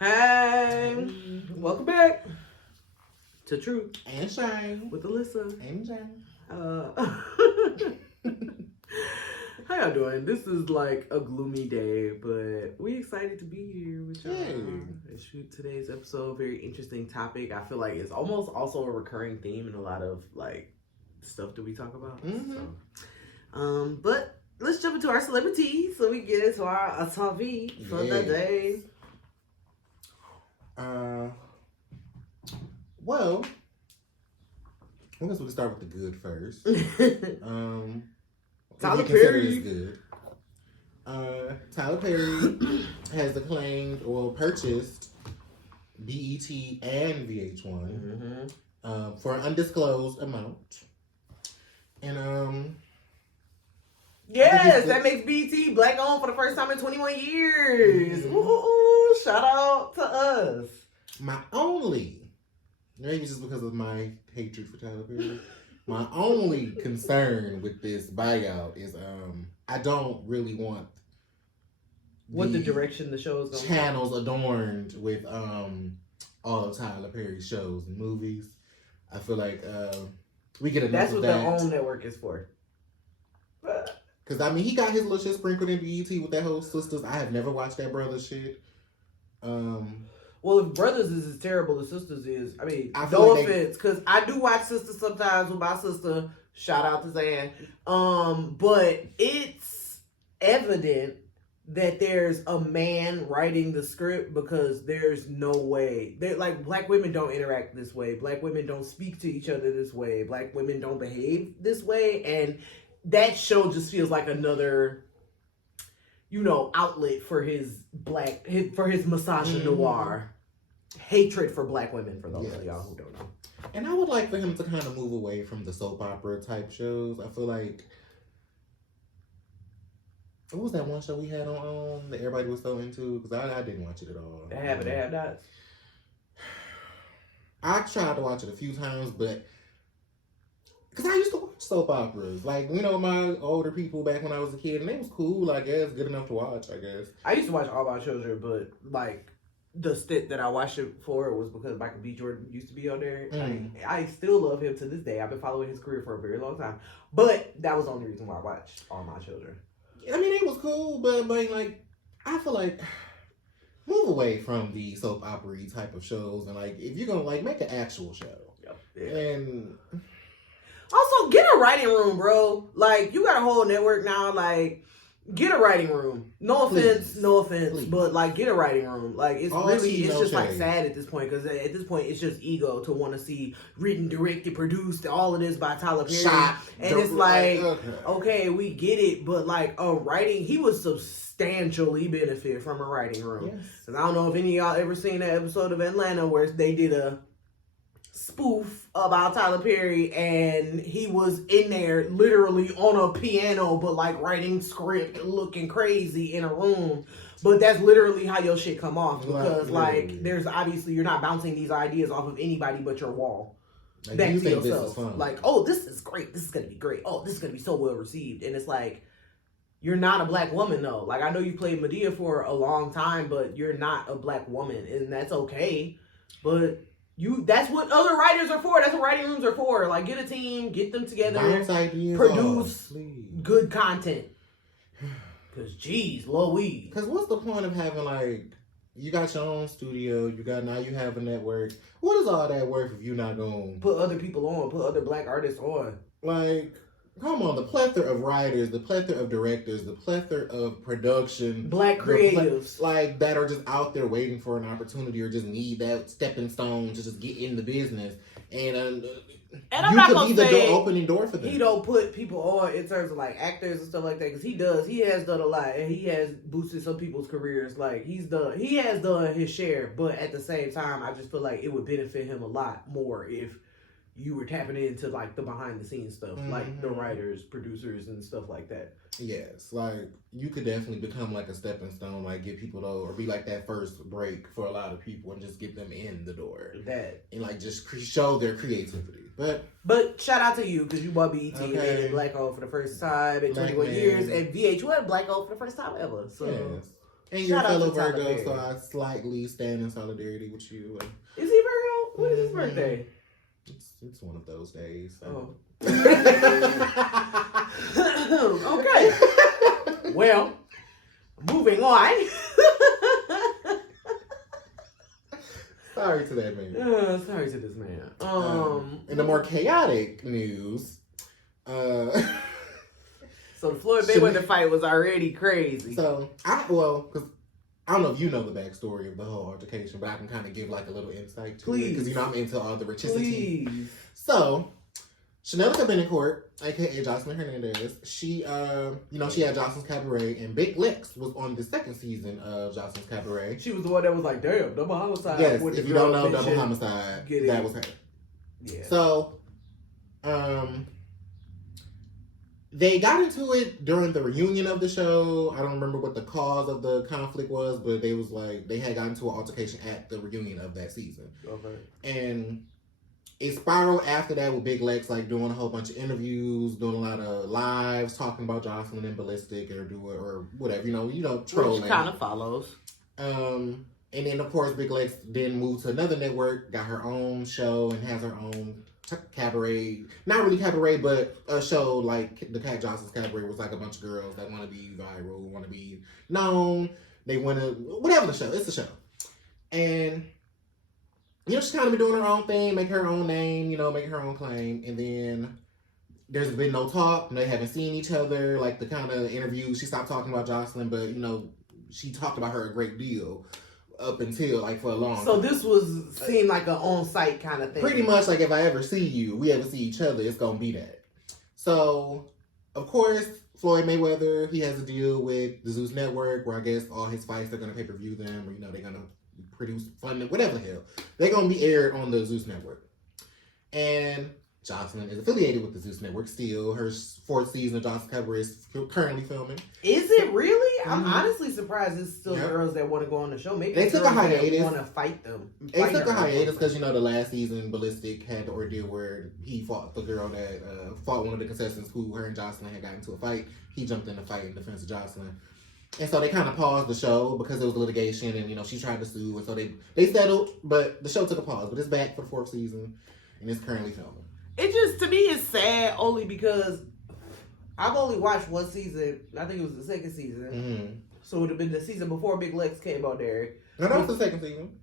Hey, welcome back to Truth And Shane. with Alyssa. And Jane. How y'all doing? This is like a gloomy day, but we excited to be here with y'all. And shoot today's episode. Very interesting topic. I feel like it's almost also a recurring theme in a lot of like stuff that we talk about. So, but let's jump into our celebrities so we get into our authentically for the day. Well, I guess we can start with the good first. Tyler Perry. Good. Tyler Perry has acclaimed or purchased BET and VH1 for an undisclosed amount. And yes, that makes BET black owned for the first time in 21 years. Ooh, shout out to us. My only, maybe just because of my hatred for Tyler Perry, my only concern with this buyout is I don't really want the direction the show is going. Channels adorned with all of Tyler Perry's shows and movies. I feel like we get enough That's of what that. their own network is for. Because, I mean, he got his little shit sprinkled in BET with that whole Sisters. I have never watched that Brothers shit. Well, if Brothers is as terrible as Sisters is, I mean, I no offense, because I do watch Sisters sometimes with my sister. Shout out to Zan. But it's evident that there's a man writing the script because there's no way. Like, black women don't interact this way. Black women don't speak to each other this way. Black women don't behave this way. And that show just feels like another, outlet for his misogynoir hatred for black women, for those of y'all who don't know. And I would like for him to kind of move away from the soap opera type shows. I feel like, what was that one show we had on that everybody was so into? Because I didn't watch it at all. They have nots. I tried to watch it a few times, but because I used to watch soap operas. Like, my older people back when I was a kid, and they was cool, I guess. Good enough to watch, I guess. I used to watch All My Children, but, like, the stint that I watched it for was because Michael B. Jordan used to be on there. I still love him to this day. I've been following his career for a very long time. But that was the only reason why I watched All My Children. I mean, it was cool, but like, I feel like move away from the soap opera type of shows, and like, if you're gonna like make an actual show. Yep. Yeah. And also, get a writing room, bro. Like, you got a whole network now. Like, get a writing room. No offense, Please. But like, get a writing room. Like, it's just like sad at this point, because at this point it's just ego to want to see written, directed, produced, all of this by Tyler Perry. It's like, okay, we get it, but like he would substantially benefit from a writing room. Yes. Because I don't know if any of y'all ever seen that episode of Atlanta where they did a spoof about Tyler Perry, and he was in there literally on a piano, but like writing script, looking crazy in a room. But that's literally how your shit come off, because like there's obviously, you're not bouncing these ideas off of anybody but your wall. Like, back to yourself. Like, oh, this is great. This is gonna be great. Oh, this is gonna be so well received. And it's like, you're not a black woman though. Like, I know you played Medea for a long time, but you're not a black woman, and that's okay. But that's what other writers are for. That's what writing rooms are for. Like, get a team, get them together, produce good content. Because, geez, Louise. Because what's the point of having, like, you got your own studio, now you have a network. What is all that worth if you're not going to put other people on, put other black artists on? Like, come on, the plethora of writers, the plethora of directors, the plethora of production. Black creatives. Like, that are just out there waiting for an opportunity or just need that stepping stone to just get in the business. And I'm not could be the opening door for them. He don't put people on in terms of, like, actors and stuff like that, because he does. He has done a lot, and he has boosted some people's careers. Like, he has done his share, but at the same time, I just feel like it would benefit him a lot more if you were tapping into like the behind the scenes stuff, like the writers, producers, and stuff like that. Yes, like you could definitely become like a stepping stone, like get people to, or be like that first break for a lot of people and just get them in the door. That and like just show their creativity. But shout out to you because you bought BET and made it black owned for the first time in 21 years, and VH1 black owned for the first time ever. So. Yes. And you're a fellow Virgo, so I slightly stand in solidarity with you. Is he Virgo? When is his birthday? It's one of those days. So. Oh. Okay. Well, moving on. Sorry to that man. Sorry to this man. In the more chaotic news, so the Floyd Mayweather fight was already crazy. So because I don't know if you know the backstory of the whole altercation, but I can kind of give like a little insight to it because I'm into all the richicity. Please. So Chanel had been in court, aka Jocelyn Hernandez. She, she had Jocelyn's Cabaret, and Big Lex was on the second season of Jocelyn's Cabaret. She was the one that was like, "Damn, double homicide." Yes, if you don't know double homicide, that was her. Yeah. So, they got into it during the reunion of the show. I don't remember what the cause of the conflict was, but they had gotten into an altercation at the reunion of that season. Okay. And it spiraled after that with Big Lex doing a whole bunch of interviews, doing a lot of lives, talking about Jocelyn and Ballistic or whatever, trolling. Which kind of follows. And then of course Big Lex then moved to another network, got her own show and has her own cabaret. Not really cabaret, but a show like the Cat Johnson's Cabaret was like a bunch of girls that want to be viral, want to be known. They want to, whatever the show, it's a show. And she's kind of been doing her own thing, make her own name, make her own claim. And then there's been no talk. They haven't seen each other. Like the kind of interviews, she stopped talking about Jocelyn, but, she talked about her a great deal up until for a long time. So this seemed like an on-site kind of thing. Pretty much if I ever see you, we ever see each other, it's going to be that. So, of course, Floyd Mayweather, he has a deal with the Zeus Network where I guess all his fights, they're going to pay-per-view them or, they're going to produce fun, whatever the hell. They're going to be aired on the Zeus Network. And Jocelyn is affiliated with the Zeus Network still. Her fourth season of Jocelyn Cabaret is currently filming. Is it really? I'm honestly surprised it's still girls that want to go on the show. Maybe they took a hiatus. Want to fight them. They took a hiatus because, the last season, Ballistic had the ordeal where he fought the girl that fought one of the contestants who her and Jocelyn had gotten into a fight. He jumped in the fight in defense of Jocelyn. And so they kind of paused the show because there was litigation and, she tried to sue. And so they settled, but the show took a pause. But it's back for the fourth season and it's currently filming. It just, to me, is sad only because I've only watched one season. I think it was the second season. Mm-hmm. So it would have been the season before Big Lex came out there. No, that was the second season.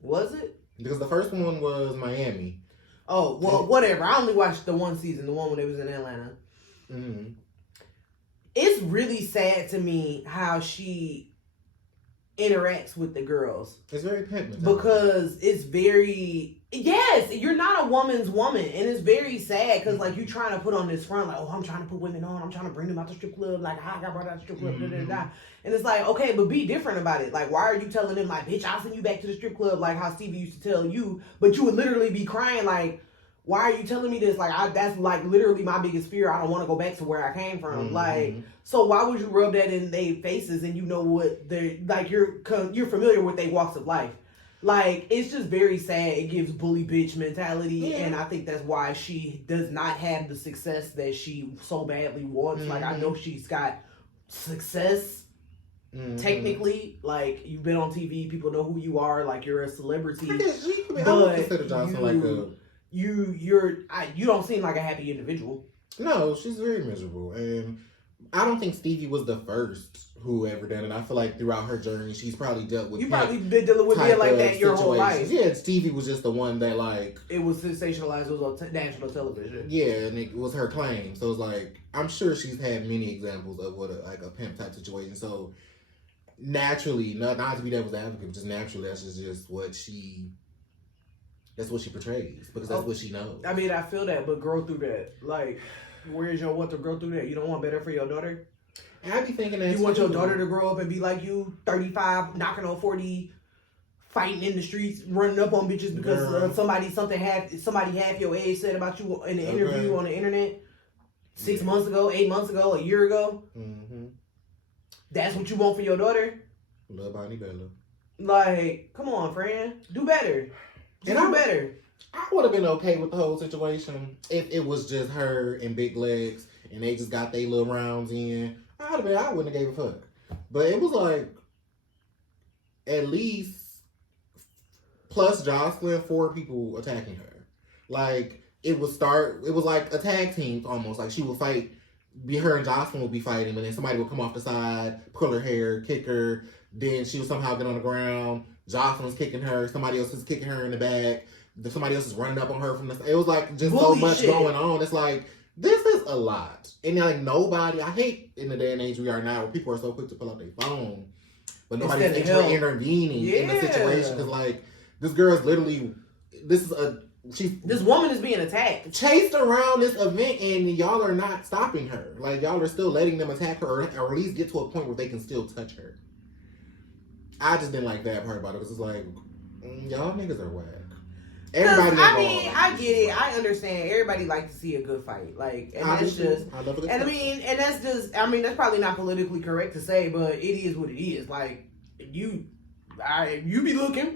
Was it? Because the first one was Miami. Oh, well, whatever. I only watched the one season, the one when they was in Atlanta. Mm-hmm. It's really sad to me how she interacts with the girls. It's very pet because it's very... Yes, you're not a woman's woman, and it's very sad because you trying to put on this front I'm trying to put women on, I'm trying to bring them out the strip club, I got brought out the strip club, and it's okay, but be different about it. Why are you telling them bitch, I'll send you back to the strip club how Stevie used to tell you, but you would literally be crying why are you telling me this? That's literally my biggest fear. I don't want to go back to where I came from. Mm-hmm. So why would you rub that in their faces and what they're you're familiar with their walks of life? It's just very sad. It gives bully bitch mentality, and I think that's why she does not have the success that she so badly wants. Mm-hmm. I know she's got success. Mm-hmm. Technically, you've been on TV, people know who you are, you're a celebrity. I would consider Jocelyn you don't seem like a happy individual. No, she's very miserable, and I don't think Stevie was the first who ever done it. I feel throughout her journey, she's probably dealt with. You probably been dealing with being like that your whole life. Yeah, Stevie was just the one that it was sensationalized. It was on national television. Yeah, and it was her claim. So it's I'm sure she's had many examples of what a pimp type situation. So naturally, not to be devil's advocate, but just naturally, that's just what she. That's what she portrays because that's what she knows. I mean, I feel that, but grow through that. Where's your want to grow through that? You don't want better for your daughter? And I be thinking that you want your daughter to grow up and be like you, 35, knocking on 40, fighting in the streets, running up on bitches because somebody half your age said about you in an interview on the internet 6 months ago, 8 months ago, a year ago. Mm-hmm. That's what you want for your daughter? Love Bonnie Bella. Come on, friend. Do better. Better. I would have been okay with the whole situation if it was just her and Big Legs and they just got their little rounds in. I wouldn't have gave a fuck. But it was at least plus Jocelyn, 4 people attacking her. Like it was like a tag team almost. Like she would fight. Her and Jocelyn would be fighting, but then somebody would come off the side, pull her hair, kick her. Then she would somehow get on the ground. Jocelyn's kicking her. Somebody else is kicking her in the back. Somebody else is running up on her from the. It was like just so much going on. It's like this is a lot, and like nobody. I hate in the day and age we are now where people are so quick to pull out their phone, but nobody's intervening in the situation because like this girl is literally. This woman is being attacked. Chased around this event and y'all are not stopping her. Like y'all are still letting them attack her or at least get to a point where they can still touch her. I just didn't like that part about it because it's like, y'all niggas are whack. Everybody I get it. I understand. Everybody likes to see a good fight. Like, and that's just, I love a good and fight. that's probably not politically correct to say, but it is what it is. Like, you be looking,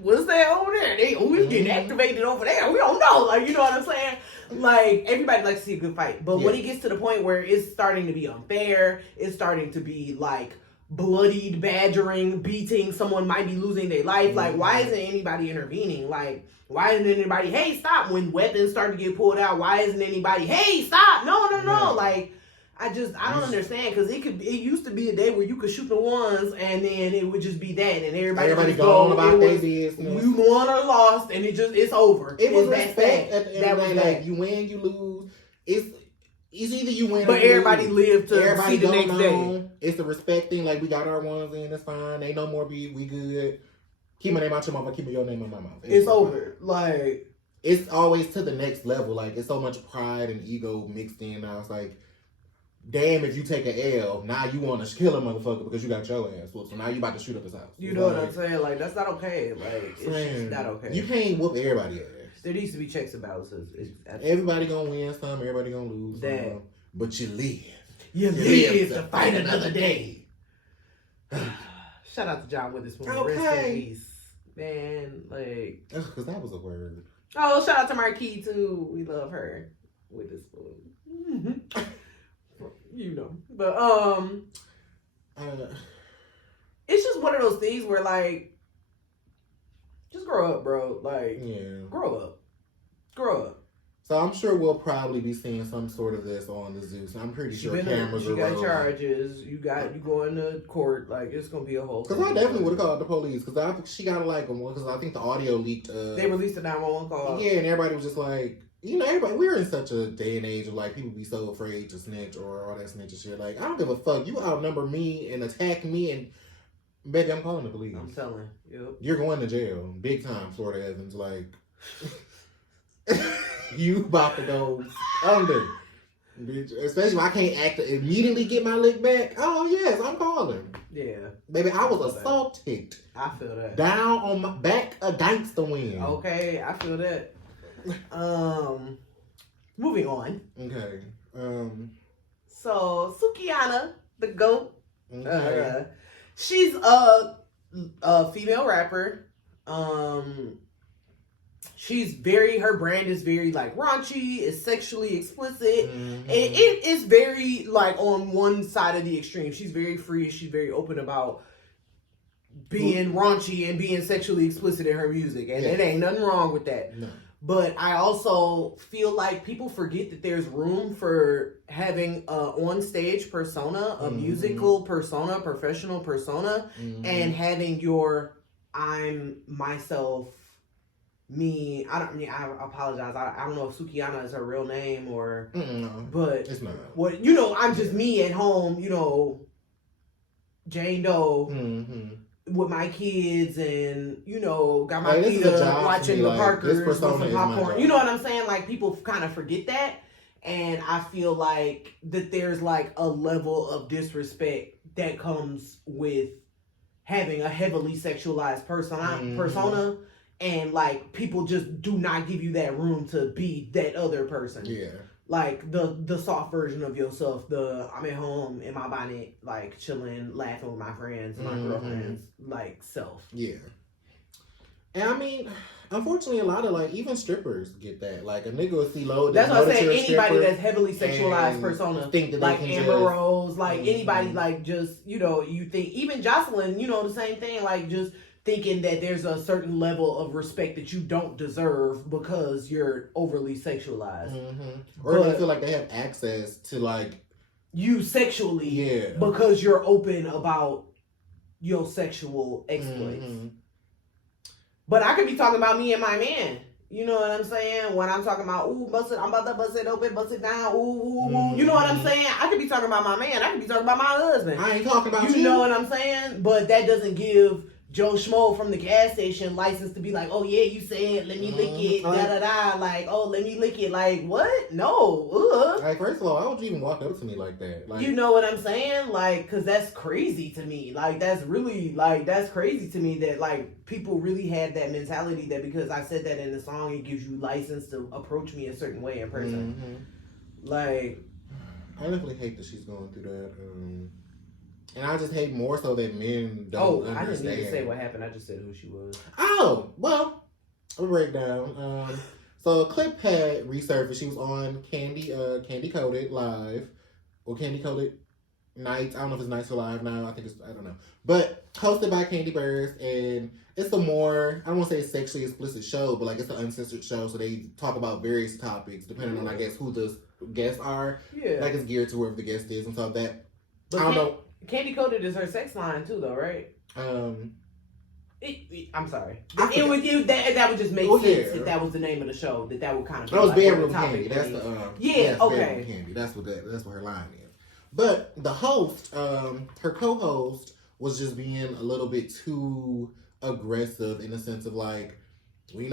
what's that over there? They always getting activated over there. We don't know. Like, you know what I'm saying? Like, everybody likes to see a good fight. But when it gets to the point where it's starting to be unfair, it's starting to be like bloodied, badgering, beating, someone might be losing their life. Like, why isn't anybody intervening? Like, why isn't anybody, hey, stop? When weapons start to get pulled out, why isn't anybody, hey, stop? No. Like, I don't understand because it used to be a day where you could shoot the ones and then it would just be that and everybody go on about their business. We won or lost and it's over. It was respect at the end of the day. Like you win, you lose. It's either you win, but everybody live to see the next day. It's the respect thing. Like we got our ones in, it's fine. Ain't no more we good. Keep my name out your mouth. Keep your name out my mouth. It's over. Like it's always to the next level. Like it's so much pride and ego mixed in. Now it's like. Damn, if you take an L, now you want to kill a motherfucker because you got your ass whooped. So now you about to shoot up his house. You know what I'm saying? Like, that's not okay. Like, it's just not okay. You can't whoop everybody ass. There needs to be checks and balances. Everybody gonna win some, everybody gonna lose some. But you live. You live to fight another day. Shout out to John Witherspoon. Okay. Rest in peace. Man, like. Because that was a word. Oh, shout out to Marquis, too. We love her. Witherspoon. You know, but it's just one of those things where like, just grow up, bro. Like, grow up. So I'm sure we'll probably be seeing some sort of this on the Zeus. I'm pretty sure cameras are rolling. You got charges. You going to court. Like it's gonna be a whole. Because I definitely would have called the police. Because she got like them. Because I think the audio leaked. They released a 911 call. Yeah, and everybody was just like. You know, everybody, we're in such a day and age of like people be so afraid to snitch or all that snitch and shit. Like, I don't give a fuck. You outnumber me and attack me, and baby, I'm calling the police. I'm telling you. You're going to jail. Big time, Florida Evans. Like, you about to go under. Especially if I can't immediately get my lick back. Oh, yes, I'm calling. Yeah. Baby, I was assaulted. I feel that. Down on my back against the wind. Okay, I feel that. Moving on. Okay. So Sukihana, the GOAT. Okay. She's a female rapper. Her brand is very like raunchy, is sexually explicit. And it is very like on one side of the extreme. She's very free, she's very open about being raunchy and being sexually explicit in her music. And it ain't nothing wrong with that. No. But I also feel like people forget that there's room for having a on-stage persona, a musical persona, professional persona, and having your I'm myself, me. I apologize. I don't know if Sukihana is her real name or, but it's not. What I'm just me at home. Jane Doe. With my kids and, got my feet up watching the Parkers with some popcorn. You know what I'm saying? Like, people kind of forget that. And I feel like that there's, like, a level of disrespect that comes with having a heavily sexualized persona. And, like, people just do not give you that room to be that other person. Yeah. Like, the soft version of yourself, I'm at home in my bonnet, like, chilling, laughing with my friends, my girlfriends, like, self. Yeah. And I mean, unfortunately, a lot of like even strippers get that. Like a nigga will see low. That's what I'm saying. Anybody that's heavily sexualized persona, think that like Amber just, Rose, like anybody, like just you think even Jocelyn, the same thing. Like just thinking that there's a certain level of respect that you don't deserve because you're overly sexualized, or they feel like they have access to like you sexually, because you're open about your sexual exploits. But I could be talking about me and my man. You know what I'm saying? When I'm talking about, I'm about to bust it open, bust it down, you know what I'm saying? I could be talking about my man. I could be talking about my husband. I ain't talking about you. You know what I'm saying? But that doesn't give Joe Schmo from the gas station license to be like, oh yeah, you said, let me lick it, da-da-da. Like, oh, let me lick it. Like, what? No. Like, first of all, why would you even walk up to me like that? Like, you know what I'm saying? Like, because that's crazy to me. Like, that's crazy to me that, like, people really had that mentality that because I said that in the song, it gives you license to approach me a certain way in person. Like, I definitely hate that she's going through that. And I just hate more so that men don't understand. I didn't even say what happened. I just said who she was. Oh, well, a breakdown. So a clip had resurfaced. She was on Candy Coated Live. Or Candy Coated Nights. I don't know if it's Nights or Live now. I don't know. But hosted by Candy Burris. And it's a more, I don't want to say a sexually explicit show, but like it's an uncensored show. So they talk about various topics depending on, I guess, who the guests are. Yeah. Like it's geared to whoever the guest is and stuff like that. But I don't know. Candy Coated is her sex line too, though, right? I'm sorry. That would just make sense if that was the name of the show. That would kind of. That was Bedroom Candy. That's the okay. Candy. That's what her line is. But the host, her co-host, was just being a little bit too aggressive in the sense of like, you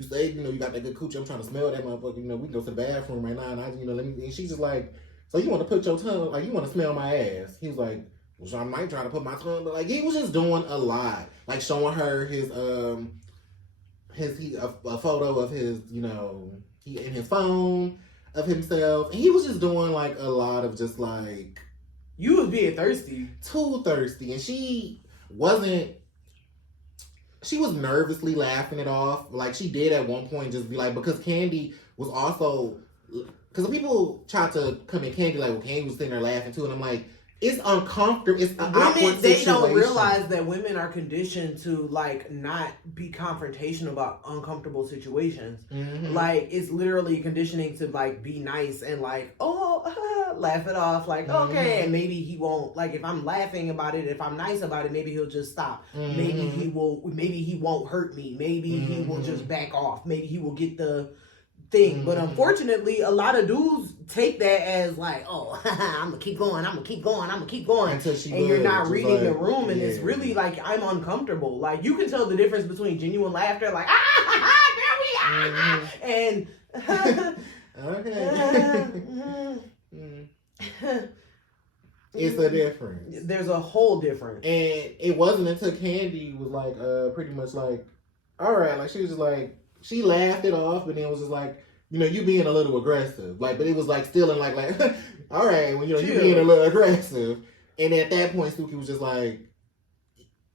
say you got that good coochie. I'm trying to smell that motherfucker. We can go to the bathroom right now, and and she's just like. So you want to put your tongue, like you want to smell my ass. He was like, well, I might try to put my tongue, but like he was just doing a lot. Like showing her his a photo of his, he in his phone of himself. And he was just doing like a lot of just like. You was being thirsty. Too thirsty. And she was nervously laughing it off. Like she did at one point just be like, because Candy was also. Because people try to come in Candy like, well, Candy was sitting there laughing too, and I'm like, it's uncomfortable. It's an awkward situation. They don't realize that women are conditioned to like not be confrontational about uncomfortable situations. Like it's literally conditioning to like be nice and like, laugh it off. Like okay, and maybe he won't. Like if I'm laughing about it, if I'm nice about it, maybe he'll just stop. Maybe he will. Maybe he won't hurt me. Maybe he will just back off. Maybe he will get the thing. But unfortunately a lot of dudes take that as like, oh, I'm gonna keep going and you're not reading the room, and it's really like I'm uncomfortable. Like you can tell the difference between genuine laughter like and it's a difference. There's a whole difference. And it wasn't until Candy was like pretty much like, all right, like she was just like, she laughed it off, but then it was just like, you being a little aggressive. Like, but it was like still in like all right, when you being a little aggressive. And at that point, Suki was just like,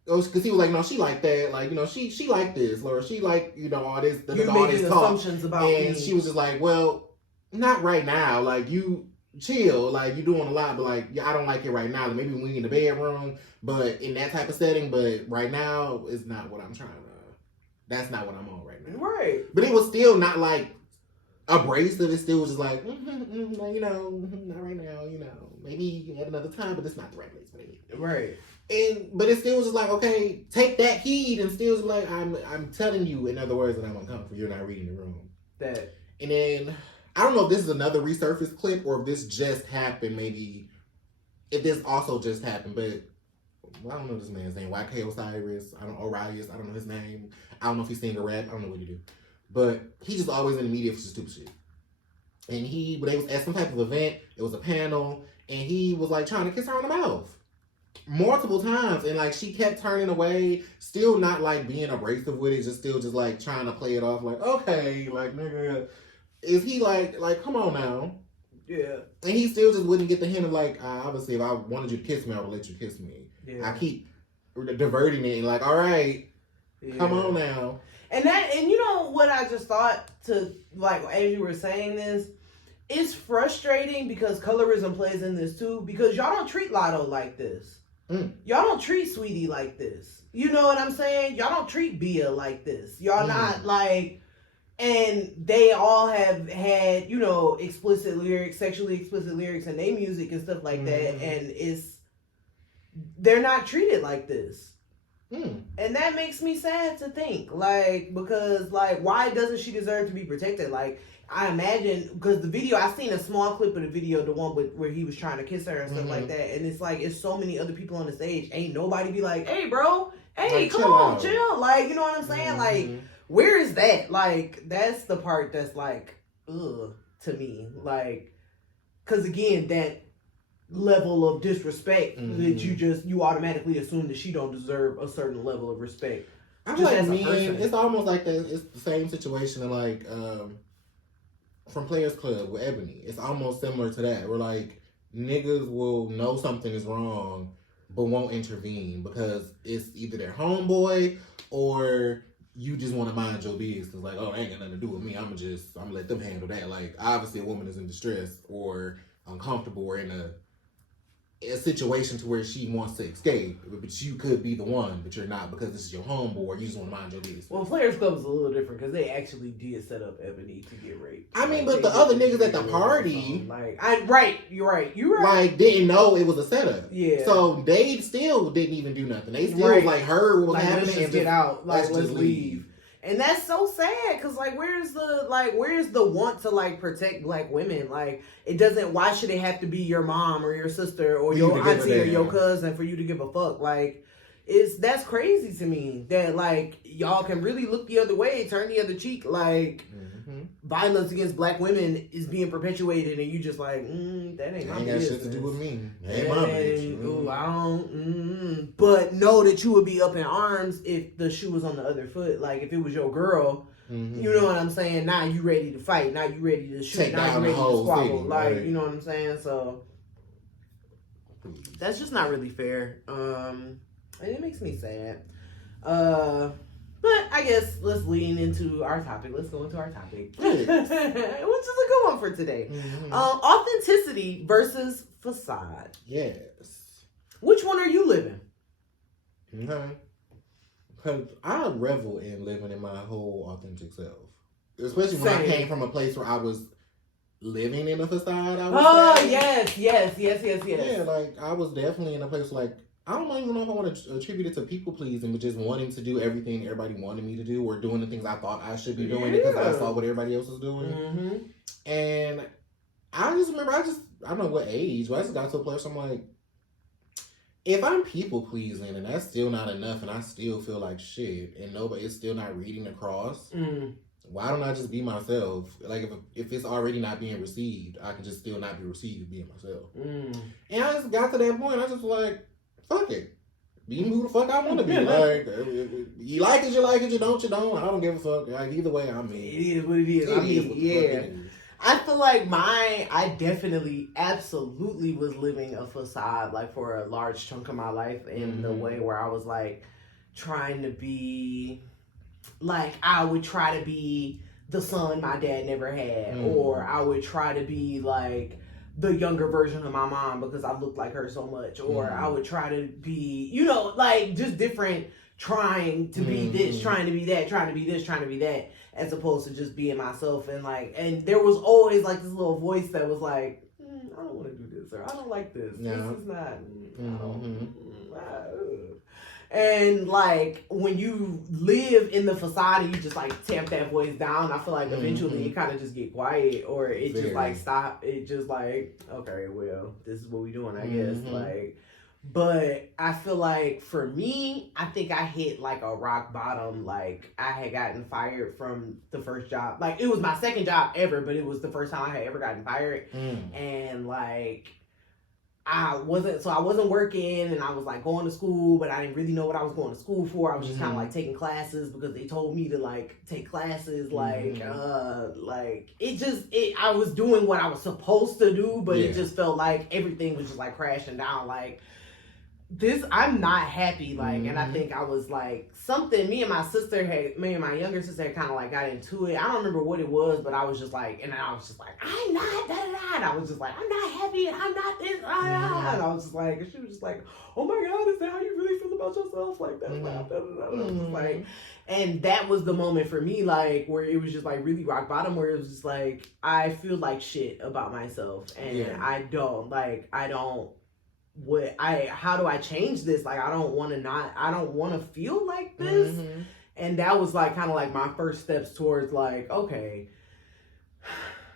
because he was like, no, she like that. Like, she like this, or she like, all this, all this talk. Assumptions about and me. She was just like, well, not right now. Like, you chill. Like, you're doing a lot, but like, I don't like it right now. Like, maybe when we in the bedroom, but in that type of setting. But right now, it's not what I'm trying to. That's not what I'm on right now. Right. But it was still not like abrasive. It still was just like, not right now, maybe at another time, but it's not the right place for me. Right. But it still was just like, okay, take that heed, and still was like, I'm telling you, in other words, that I'm uncomfortable. You're not reading the room. And then, I don't know if this is another resurfaced clip or if this just happened, maybe, if this also just happened, but I don't know this man's name. YK Osiris. Orias. I don't know his name. I don't know if he's singing a rap. I don't know what he do. But he's just always in the media for stupid shit. And they was at some type of event. It was a panel. And he was like trying to kiss her on the mouth. Multiple times. And like she kept turning away. Still not like being abrasive with it. Just still just like trying to play it off like, okay, like nigga. Is he like come on now. Yeah. And he still just wouldn't get the hint of like, obviously if I wanted you to kiss me, I would let you kiss me. Yeah. I keep diverting it and like, all right. Yeah. Come on now. And you know what I just thought to, like, as you were saying this, it's frustrating because colorism plays in this too, because y'all don't treat Lotto like this. Y'all don't treat Sweetie like this. You know what I'm saying? Y'all don't treat Bia like this. Y'all not like, and they all have had, you know, explicit lyrics, sexually explicit lyrics in their music and stuff like that, and they're not treated like this. And that makes me sad to think, like, because, like, why doesn't she deserve to be protected? Like, I imagine, because the video, I seen a small clip of the video, the one where he was trying to kiss her and stuff like that, and it's like, it's so many other people on the stage, ain't nobody be like, hey, bro, hey, like, come on, chill, like, you know what I'm saying? Like, where is that? Like, that's the part that's like, ugh, to me, like, because again, that level of disrespect that you automatically assume that she don't deserve a certain level of respect. I feel like it's almost like it's the same situation like from Players Club with Ebony. It's almost similar to that. Where like niggas will know something is wrong but won't intervene because it's either their homeboy or you just want to mind your business. Like, oh, it ain't got nothing to do with me. I'm gonna let them handle that. Like, obviously a woman is in distress or uncomfortable or in a situation to where she wants to escape, but you could be the one, but you're not because this is your homeboy. You just want to mind your business. Well, Players Club is a little different because they actually did set up Ebony to get raped. I mean, but the other niggas at the party, like, you're right, like didn't know it was a setup. Yeah. So they still didn't even do nothing. They still like heard what was happening. Let's just get out. Like, let's leave. And that's so sad because, like, where's the want to, like, protect black women? Like, it doesn't, why should it have to be your mom or your sister or your auntie or your cousin for you to give a fuck? Like, that's crazy to me that, like, y'all can really look the other way, turn the other cheek. Like, violence against black women is being perpetuated and you just like, that ain't my business. Ain't got shit to do with me. Ain't my bitch. Ooh, I don't, but know that you would be up in arms if the shoe was on the other foot. Like, if it was your girl, you know what I'm saying? Now you ready to fight. Now you ready to shoot. Now you ready to squabble. Like, you know what I'm saying? So, that's just not really fair. And it makes me sad. But I guess let's lean into our topic. Let's go into our topic. Which is a good one for today. Authenticity versus facade. Yes. Which one are you living? Okay. Because I revel in living in my whole authentic self. Especially when I came from a place where I was living in a facade. Yes. Yeah, like I was definitely in a place like, I don't even know if I want to attribute it to people pleasing, but just wanting to do everything everybody wanted me to do or doing the things I thought I should be doing because I saw what everybody else was doing. And I just remember, I don't know what age, but I just got to a place where I'm like, if I'm people pleasing and that's still not enough and I still feel like shit and nobody is still not reading across, why don't I just be myself? Like, if it's already not being received, I can just still not be received being myself. And I just got to that point, I just was like, fuck it. Be who the fuck I want to be. Like, you like it, you don't, you don't. I don't give a fuck. Like, either way, I'm in. It is what it is. I mean, yeah. I feel like I definitely, absolutely was living a facade, like, for a large chunk of my life in the way where I was, like, trying to be, like, I would try to be the son my dad never had, or I would try to be, like, the younger version of my mom because I looked like her so much, or I would try to be, you know, like, just different, trying to be this, trying to be that, trying to be this, trying to be that, as opposed to just being myself. And like, and there was always like this little voice that was like, I don't want to do this, or I don't like this. This is not. And like, when you live in the facade and you just like tamp that voice down, I feel like eventually it kind of just get quiet, or it just like stop. It just like, okay, well, this is what we doing, I guess. Like, but I feel like for me, I think I hit like a rock bottom. Like, I had gotten fired from the first job. Like, it was my second job ever, but it was the first time I had ever gotten fired. And like, I wasn't working, and I was like going to school, but I didn't really know what I was going to school for. I was just kind of like taking classes because they told me to like take classes. Like, I was doing what I was supposed to do, but it just felt like everything was just like crashing down. Like, I'm not happy, like, and I think I was like something. Me and my younger sister had kind of like got into it. I don't remember what it was, but I was just like, and I was just like, I'm not that. And I was just like, I'm not happy, and I'm not this. And I was just like, and she was just like, oh my God, is that how you really feel about yourself? Like that's I was just like, and that was the moment for me, like where it was just like really rock bottom, where it was just like I feel like shit about myself, and I don't. How do I change this? Like I don't want to feel like this. And that was like kind of like my first steps towards like, okay,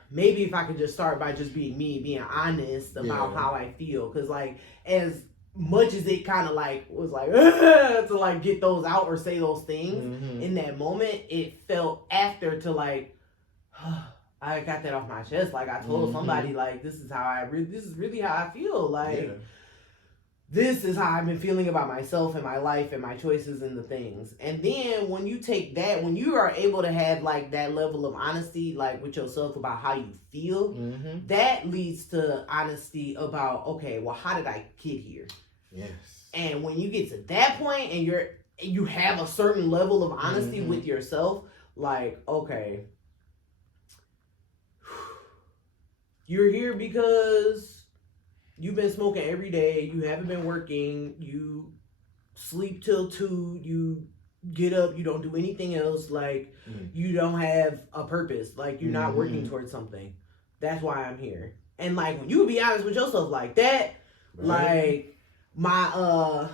maybe if I could just start by just being me, being honest about how I feel. Cause like as much as it kind of like was like to like get those out or say those things in that moment, it felt after to like I got that off my chest. Like I told somebody like this is really how I feel. Like this is how I've been feeling about myself and my life and my choices and the things. And then when you take that, when you are able to have like that level of honesty, like with yourself about how you feel, that leads to honesty about, okay, well, how did I get here? Yes. And when you get to that point and you have a certain level of honesty with yourself, like, okay, you're here because you've been smoking every day. You haven't been working. You sleep till 2. You get up. You don't do anything else. Like, you don't have a purpose. Like, you're not working towards something. That's why I'm here. And, like, when you be honest with yourself like that, like, I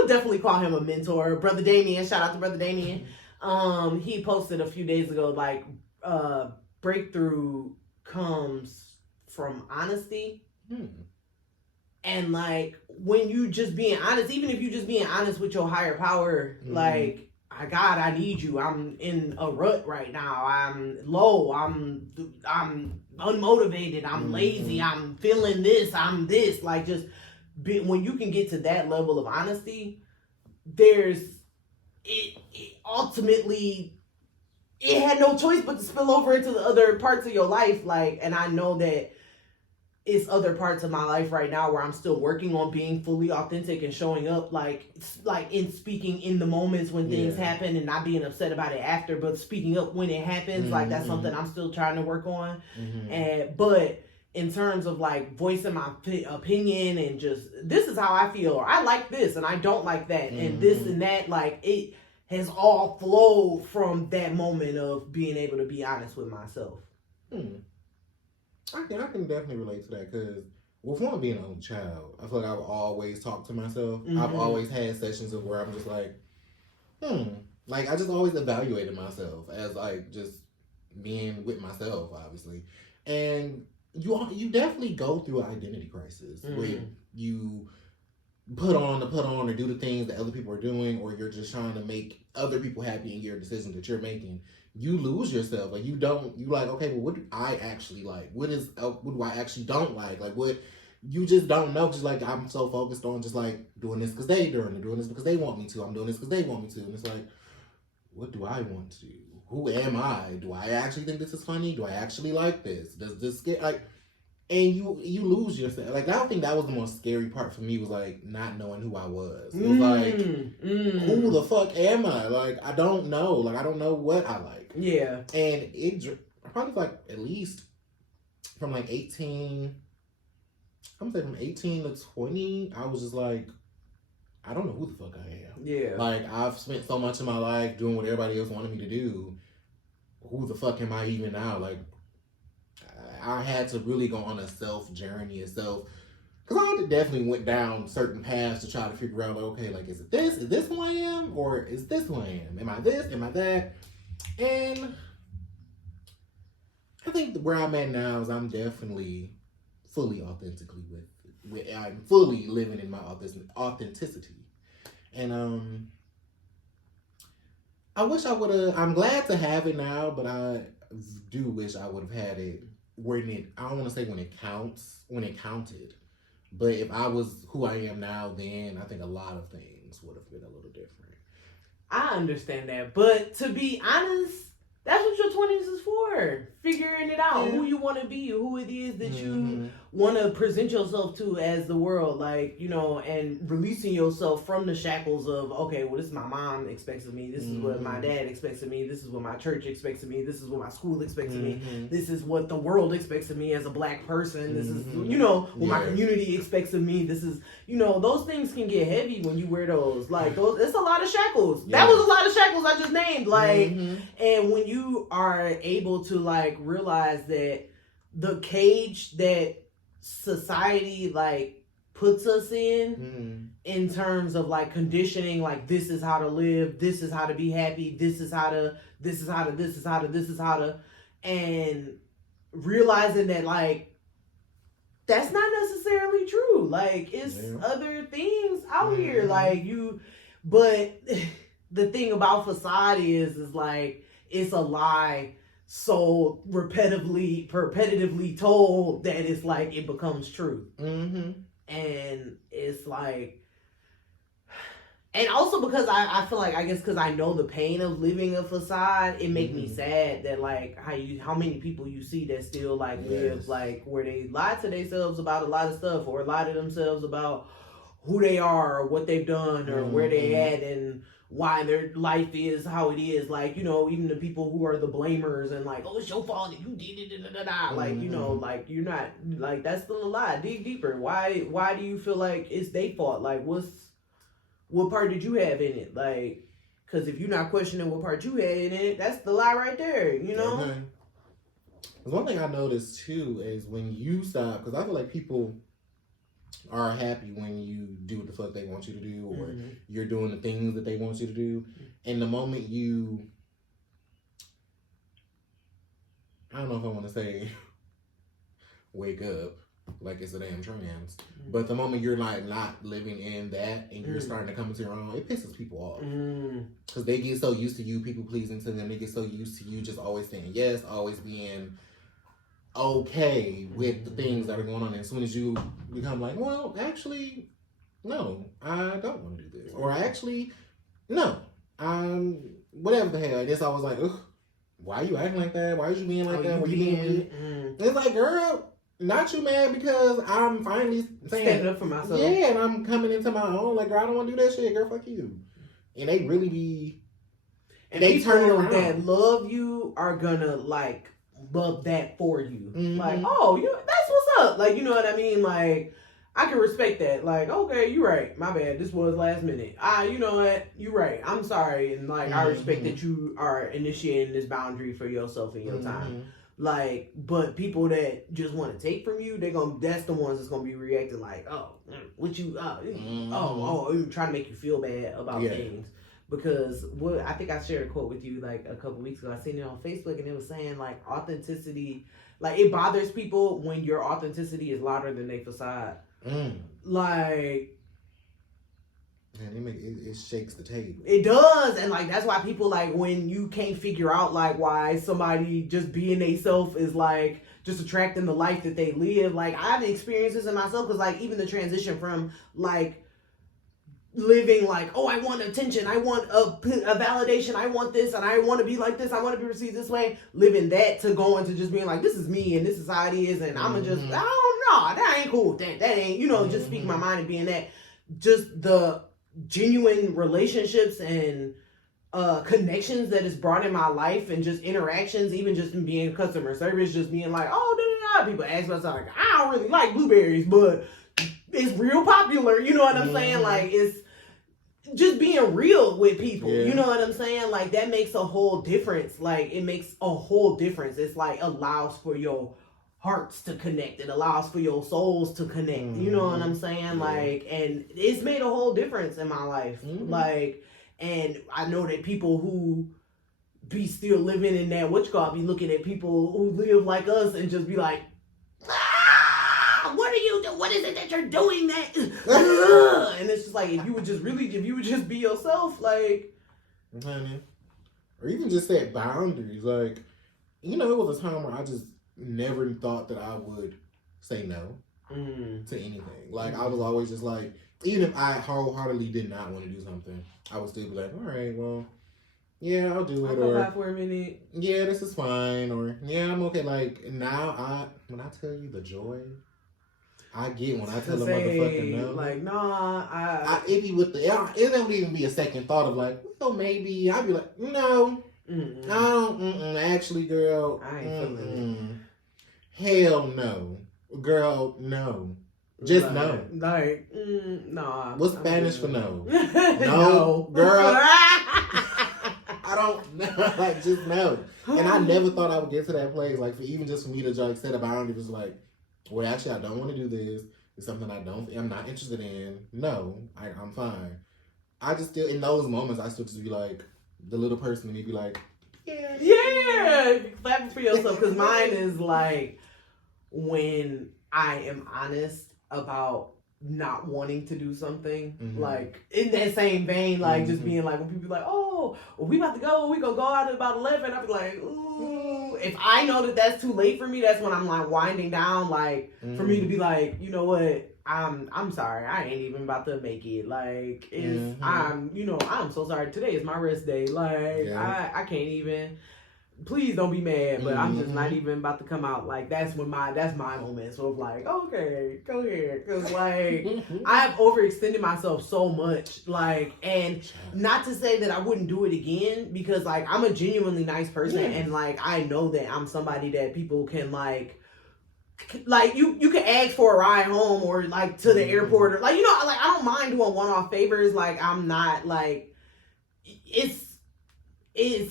would definitely call him a mentor. Brother Damien. Shout out to Brother Damien. He posted a few days ago, like, breakthrough comes from honesty. And like when you just being honest, even if you just being honest with your higher power, like God, I need you. I'm in a rut right now. I'm low. I'm unmotivated. I'm lazy. I'm feeling this. I'm this. Like when you can get to that level of honesty, it ultimately it had no choice but to spill over into the other parts of your life. Like, and I know that it's other parts of my life right now where I'm still working on being fully authentic and showing up like in speaking in the moments when things happen and not being upset about it after, but speaking up when it happens. Like that's something I'm still trying to work on. But in terms of like voicing my opinion and just this is how I feel, or I like this and I don't like that, and this and that, like it has all flowed from that moment of being able to be honest with myself. I can definitely relate to that because, well, for one, being an only child, I feel like I've always talked to myself. I've always had sessions of where I'm just like, like I just always evaluated myself as like just being with myself, obviously. And you definitely go through an identity crisis where you put on or do the things that other people are doing, or you're just trying to make other people happy in your decisions that you're making. You lose yourself. Like you like, okay, well, what do I actually like? What do I actually don't like? Like what you just don't know. Just like I'm so focused on just like doing this because doing this because they want me to. I'm doing this because they want me to. And it's like, what do I want to do? Who am I? Do I actually think this is funny? Do I actually like this? Does this get like? And you lose yourself. Like I don't think that was the most scary part for me. Was like not knowing who I was. It was like, who the fuck am I? Like I don't know. Like I don't know what I like. Yeah. And it probably like at least from like 18. I'm gonna say from 18 to 20. I was just like, I don't know who the fuck I am. Yeah. Like I've spent so much of my life doing what everybody else wanted me to do. Who the fuck am I even now? Like. I had to really go on a self journey itself, because I definitely went down certain paths to try to figure out, like, okay, like, is this who I am, or is this who I am? Am I this? Am I that? And I think where I'm at now is I'm definitely fully authentically I'm fully living in my authenticity, and I wish I would have. I'm glad to have it now, but I do wish I would have had it. I don't want to say when it counted, but if I was who I am now, then I think a lot of things would have been a little different. I understand that, but to be honest, That's what your 20s is for. Figuring it out. Who you want to be, who it is that you want to present yourself to as the world. Like, you know, and releasing yourself from the shackles of, okay, well, this is my mom expects of me. This is what my dad expects of me. This is what my church expects of me. This is what my school expects of me. This is what the world expects of me as a black person. This is, you know, what my community expects of me. This is, you know, those things can get heavy when you wear those. Like, those, it's a lot of shackles. That was a lot of shackles I just named. Like, and when you are able to like realize that the cage that society like puts us in terms of like conditioning, like this is how to live, this is how to be happy, this is how to, and realizing that like that's not necessarily true. Like it's other things out here, like you, but the thing about Façade is like it's a lie so repetitively told that it's like it becomes true. And it's like, and also because I feel like, I guess because I know the pain of living a facade, it make me sad that like how many people you see that still like live like where they lie to themselves about a lot of stuff, or lie to themselves about who they are or what they've done or where they at and why their life is how it is. Like, you know, even the people who are the blamers and like, oh, it's your fault that you did it, like, you know, like you're not, like that's still a lie. Dig deeper. Why do you feel like it's their fault? Like what part did you have in it? Like, because if you're not questioning what part you had in it, that's the lie right there, you know? One thing I noticed too is when you stop, because I feel like people are happy when you do what the fuck they want you to do, or you're doing the things that they want you to do. And the moment you, I don't know if I want to say wake up like it's a damn trance, but the moment you're like not living in that and you're starting to come into your own, it pisses people off because they get so used to you people pleasing to them. They get so used to you just always saying yes, always being okay with the things that are going on. And as soon as you become like, well, actually, no, I don't want to do this, or actually, no, whatever the hell. And it's always like, ugh, why are you acting like that? Why are you being like that? Why you being? It's like, girl, not you mad because I'm finally standing up for myself. Yeah, and I'm coming into my own. Like, girl, I don't want to do that shit. Girl, fuck you. And they really be, and they turn around. That love you are gonna like love that for you. Like, oh, that's what's up. Like, you know what I mean? Like, I can respect that. Like, okay, you're right. My bad. This was last minute. You know what? You're right. I'm sorry. And like, I respect that you are initiating this boundary for yourself and your time. Like, but people that just want to take from you, that's the ones that's gonna be reacting like, oh, what you, you're trying to make you feel bad about things. Because I think I shared a quote with you like a couple weeks ago. I seen it on Facebook and it was saying like authenticity, like it bothers people when your authenticity is louder than their facade. Like, man, it shakes the table. It does. And like that's why people like when you can't figure out like why somebody just being they self is like just attracting the life that they live. Like I've experienced this in myself because like even the transition from like living like, oh, I want attention, I want a validation, I want this, and I want to be like this, I want to be received this way, living that to going to just being like, this is me and this is how it is, and I'm just, I don't know, that ain't cool, that ain't, you know, just speaking my mind and being that, just the genuine relationships and connections that is brought in my life and just interactions, even just in being customer service, just being like, oh, people ask me, like, I don't really like blueberries, but it's real popular, you know what I'm saying? Like, it's just being real with people, you know what I'm saying? Like, that makes a whole difference. Like, it makes a whole difference. It's like, allows for your hearts to connect. It allows for your souls to connect, you know what I'm saying? Like, and it's made a whole difference in my life. Like, and I know that people who be still living in that, be looking at people who live like us and just be like, what are you doing? What is it that you're doing that? And it's just like, if you would just be yourself, like, honey, or even just set boundaries. Like, you know, it was a time where I just never thought that I would say no to anything. Like, I was always just like, even if I wholeheartedly did not want to do something, I would still be like, all right, well, yeah, I'll do it. I'll go back for a minute. Yeah, this is fine. Or, yeah, I'm okay. Like, now, when I tell you the joy I get when I tell a motherfucker no. Like, nah, it be with it don't even be a second thought of like, well, maybe. I'd be like, no. I don't, actually, girl. I ain't feeling it. Hell no. Girl, no. Just like, no. Like, nah. What's Spanish for no? No. Girl. I don't know. Like, just no. And I never thought I would get to that place. Like, just for me to like set a boundary was like, well, actually, I don't want to do this. It's something I'm not interested in. No, I'm fine. I just still, in those moments, I still just be like, the little person in me be like, yeah. Clap for yourself. Because mine is like, when I am honest about not wanting to do something, like in that same vein, like just being like, when people be like, oh, well, we about to go, we gonna go out at about 11, I'll be like, ooh. If I know that that's too late for me, that's when I'm like winding down, like for me to be like, you know what, I'm sorry, I ain't even about to make it. Like I'm so sorry. Today is my rest day. Like I can't even. Please don't be mad, but I'm just not even about to come out. Like that's my moment. So of like, okay, go ahead, because like I've overextended myself so much. Like, and not to say that I wouldn't do it again, because like I'm a genuinely nice person, and like I know that I'm somebody that people can like you can ask for a ride home or like to the airport, or like like I don't mind doing one-off favors. Like I'm not like it's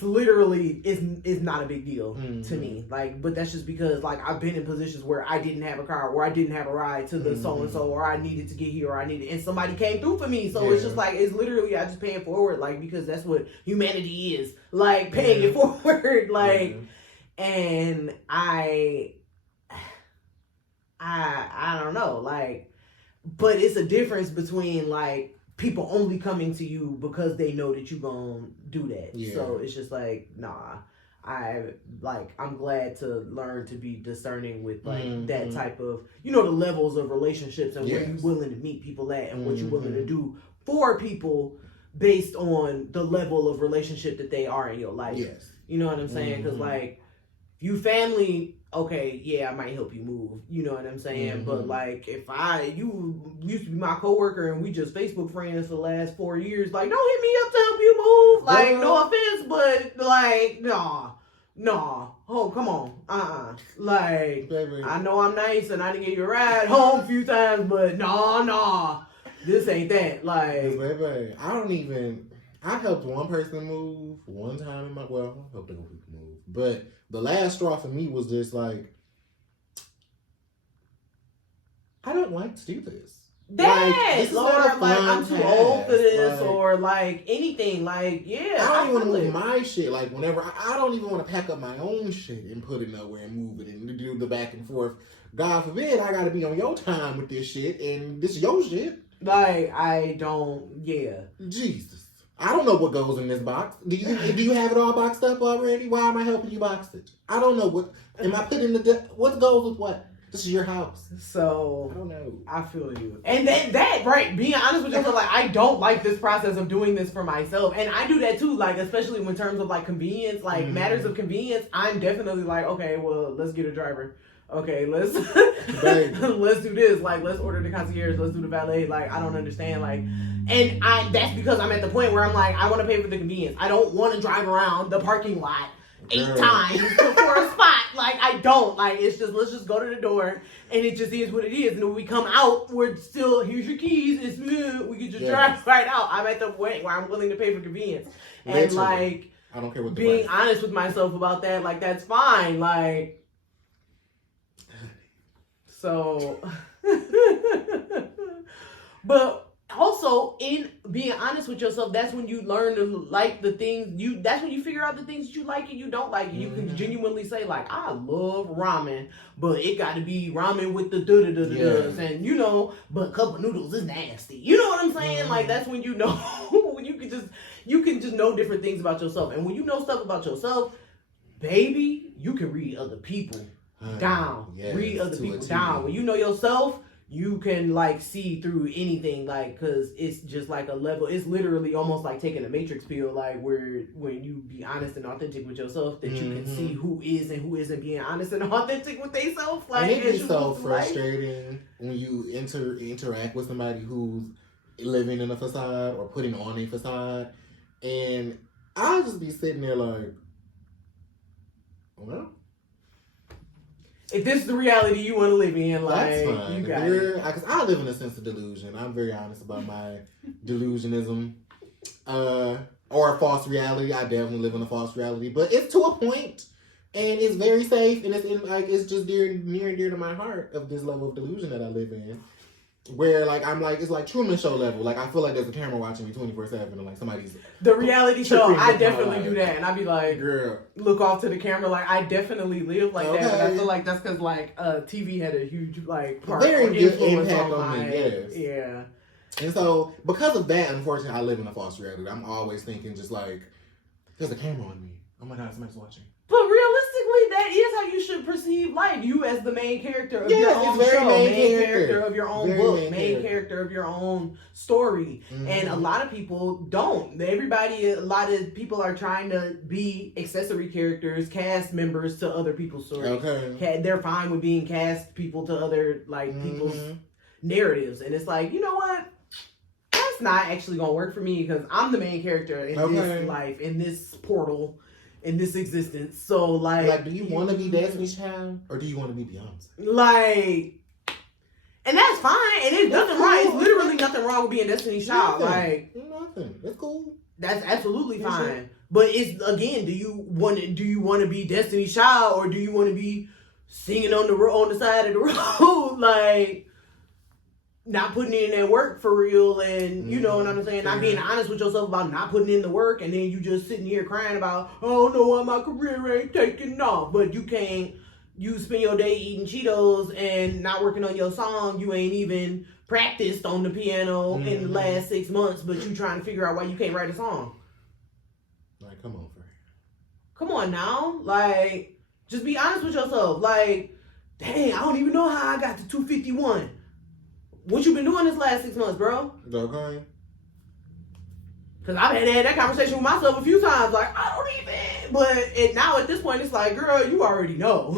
literally is not a big deal to me. Like, but that's just because like I've been in positions where I didn't have a car, or I didn't have a ride to the so and so, or I needed to get here, or and somebody came through for me. So it's just like it's literally I just pay it forward, like because that's what humanity is, like paying it forward, like. And I don't know, like, but it's a difference between like people only coming to you because they know that you gonna do that. So it's just like, nah, I'm glad to learn to be discerning with like that type of, the levels of relationships and where you're willing to meet people at and what you're willing to do for people based on the level of relationship that they are in your life. You know what I'm saying? Because like, you family, okay, yeah, I might help you move. You know what I'm saying? But like, if you used to be my coworker and we just Facebook friends for the last 4 years, like, don't hit me up to help you move. Like, no offense, but like, nah. Oh, come on. Like, baby. I know I'm nice and I didn't get you a ride home a few times, but nah. This ain't that. Like, baby, I helped one person move one time I helped a couple people move. But the last straw for me was just like, I don't like to do this. I'm too old for this, like, or like anything. Like, I don't even want to move my shit. Like, whenever I don't even want to pack up my own shit and put it nowhere and move it and do the back and forth. God forbid I got to be on your time with this shit, and this is your shit. Like, I don't. Jesus. I don't know what goes in this box. Do you have it all boxed up already? Why am I helping you box it? I don't know what. Am I putting what goes with what? This is your house. So I don't know. I feel you. And that right, being honest with yourself, like I don't like this process of doing this for myself. And I do that too, like especially in terms of like convenience, like matters of convenience, I'm definitely like, okay, well, let's get a driver. Okay, let's do this. Like, let's order the concierge. Let's do the valet. Like, I don't understand. Like, and that's because I'm at the point where I'm like, I want to pay for the convenience. I don't want to drive around the parking lot 8 times for a spot. Like, I don't. Like, it's just, let's just go to the door, and it just is what it is. And when we come out, we're still, here's your keys. It's we can just drive right out. I'm at the point where I'm willing to pay for convenience. And like, I don't care what being honest with myself about that, like, that's fine. Like, so, but also in being honest with yourself, that's when you learn to like the things that's when you figure out the things that you like and you don't like. And you can genuinely say like, I love ramen, but it got to be ramen with the da-da-da-da-das, and but cup of noodles is nasty. You know what I'm saying? Like, that's when when you can just know different things about yourself. And when you know stuff about yourself, baby, you can read other people down. Read other people down. When you know yourself, you can like see through anything, like, because it's just like a level. It's literally almost like taking a matrix pill, like where when you be honest and authentic with yourself, that you can see who is and who isn't being honest and authentic with themselves. Like, and it be so frustrating when you interact with somebody who's living in a facade or putting on a facade, and I'll just be sitting there like, well, if this is the reality you want to live in, like, that's fine. You got it. Because I live in a sense of delusion. I'm very honest about my delusionism. Or a false reality. I definitely live in a false reality. But it's to a point, and it's very safe, and it's just near and dear to my heart of this level of delusion that I live in. Where, like, I'm like, it's like Truman Show level. Like, I feel like there's a camera watching me 24/7, and like somebody's the reality show. I definitely do that, and I'd be like, girl, look off to the camera. Like, I definitely live like that, but I feel like that's because like TV had a huge like part very good influence impact on me. Yes, yeah. And so, because of that, unfortunately, I live in a false reality. I'm always thinking, just like, there's a camera on me. Oh my God, somebody's watching. But realistically, that is how you should perceive life. You as the main character of your own show, main character of your own book, main character of your own story. Mm-hmm. And a lot of people don't. A lot of people are trying to be accessory characters, cast members to other people's stories. Okay. They're fine with being cast people to other people's narratives. And it's like, you know what? That's not actually going to work for me because I'm the main character in this life, in this portal, in this existence. So, like do you want to be Destiny's Child or do you want to be Beyonce? Like, and that's fine. And there's nothing wrong. It's literally nothing wrong with being Destiny's Child. Nothing. That's cool. That's absolutely fine. Sure. But it's, again, do you want to be Destiny's Child or do you want to be singing on the side of the road, like, not putting in that work for real, and you know what I'm saying, not being honest with yourself about not putting in the work, and then you just sitting here crying about, I don't know why my career ain't taking off, but you spend your day eating Cheetos and not working on your song. You ain't even practiced on the piano in the last 6 months, but you trying to figure out why you can't write a song. Like, come on, Frey. Come on now, like, just be honest with yourself. Like, dang, I don't even know how I got to 251. What you been doing this last 6 months, bro? Okay. Because I've had that conversation with myself a few times. Like, I don't even. But now at this point, it's like, girl, you already know.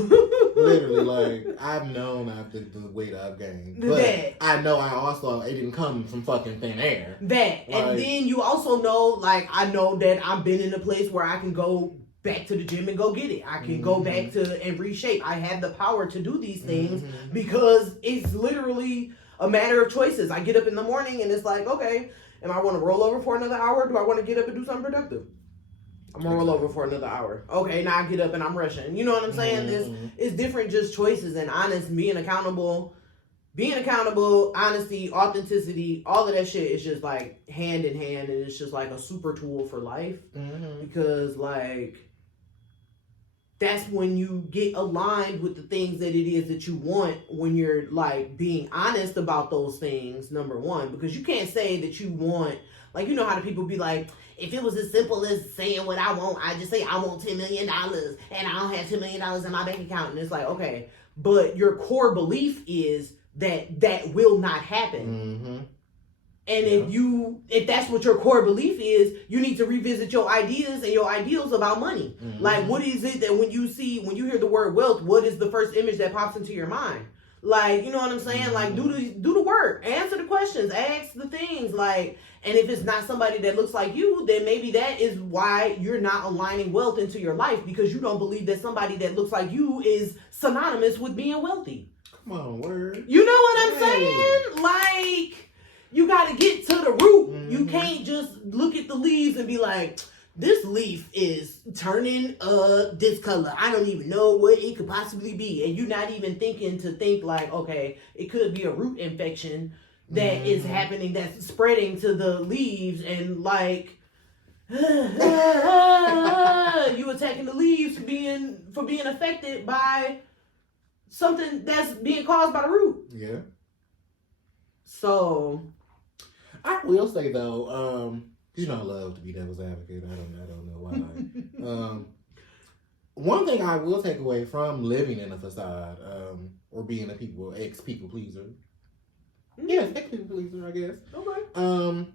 Literally, like, I've known after the weight I've gained. But that. I know it didn't come from fucking thin air. That. Like, and then you also know, like, I know that I've been in a place where I can go back to the gym and go get it. I can go back to and reshape. I have the power to do these things because it's literally a matter of choices. I get up in the morning and it's like, okay, am I want to roll over for another hour? Do I want to get up and do something productive? I'm going to roll over for another hour. Okay, now I get up and I'm rushing. You know what I'm saying? It's different just choices and being accountable, honesty, authenticity, all of that shit is just like hand in hand, and it's just like a super tool for life because like that's when you get aligned with the things that it is that you want when you're like being honest about those things, number one, because you can't say that you want, like, you know how the people be like, if it was as simple as saying what I want, I just say I want $10 million and I don't have $10 million in my bank account. And it's like, okay, but your core belief is that will not happen. And if that's what your core belief is, you need to revisit your ideas and your ideals about money. Like, what is it that when you hear the word wealth, what is the first image that pops into your mind? Like, you know what I'm saying? Like, do the work, answer the questions, ask the things, like, and if it's not somebody that looks like you, then maybe that is why you're not aligning wealth into your life, because you don't believe that somebody that looks like you is synonymous with being wealthy. Come on, word. You know what I'm saying? Like, you got to get to the root. You can't just look at the leaves and be like, this leaf is turning this color. I don't even know what it could possibly be. And you're not even think like, okay, it could be a root infection that is happening, that's spreading to the leaves, and like, you attacking the leaves for being affected by something that's being caused by the root. Yeah. So I will say though, you know, I love to be devil's advocate. I don't know why. One thing I will take away from living in a facade, or being a people pleaser, Yes, ex people pleaser, I guess. Okay.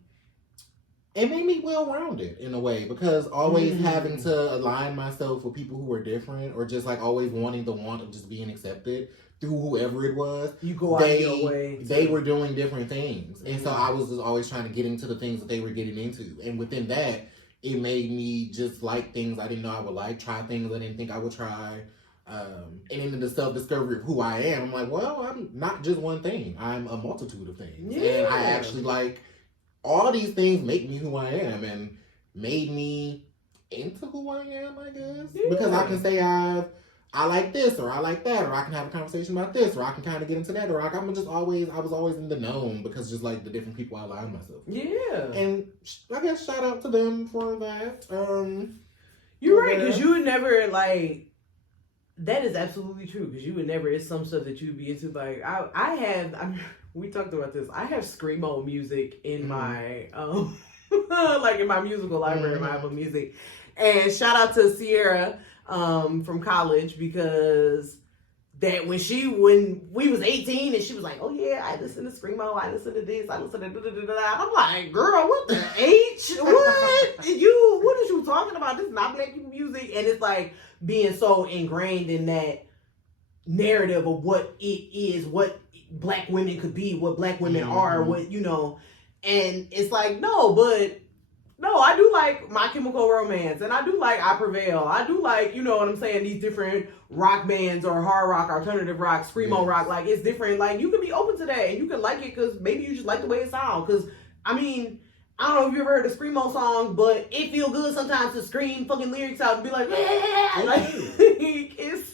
It made me well-rounded in a way because always having to align myself with people who were different or just like always wanting the want of just being accepted through whoever it was. You go out of your way. They were doing different things. And so I was just always trying to get into the things that they were getting into. And within that, it made me just like things I didn't know I would like, try things I didn't think I would try. And into the self-discovery of who I am, I'm like, well, I'm not just one thing. I'm a multitude of things. Yeah. And I actually like... all these things make me who I am and made me into who I am, I guess. Yeah. Because I can say I like this or I like that or I can have a conversation about this or I can kind of get into that or I was always in the known because just like the different people I align myself with. Yeah. And I guess shout out to them for that. You're right, because you would never like... that is absolutely true because you would never... it's some stuff that you'd be into. Like we talked about this. I have screamo music in my like in my musical library, my Apple Music. And shout out to Sierra from college because that when we was 18 and she was like, oh yeah, I listen to screamo, I listen to this, I listen to da. I'm like, girl, what the H? What is you talking about? This is not black people music. And it's like being so ingrained in that narrative of what it is, what black women could be, what black women are, what, you know, and it's like, no, I do like My Chemical Romance, and I do like I Prevail, I do like, you know what I'm saying, these different rock bands or hard rock, alternative rock, screamo rock, like it's different, like you can be open to that, and you can like it because maybe you just like the way it sounds, because, I mean, I don't know if you ever heard a screamo song, but it feel good sometimes to scream fucking lyrics out and be like, yeah, like, it's...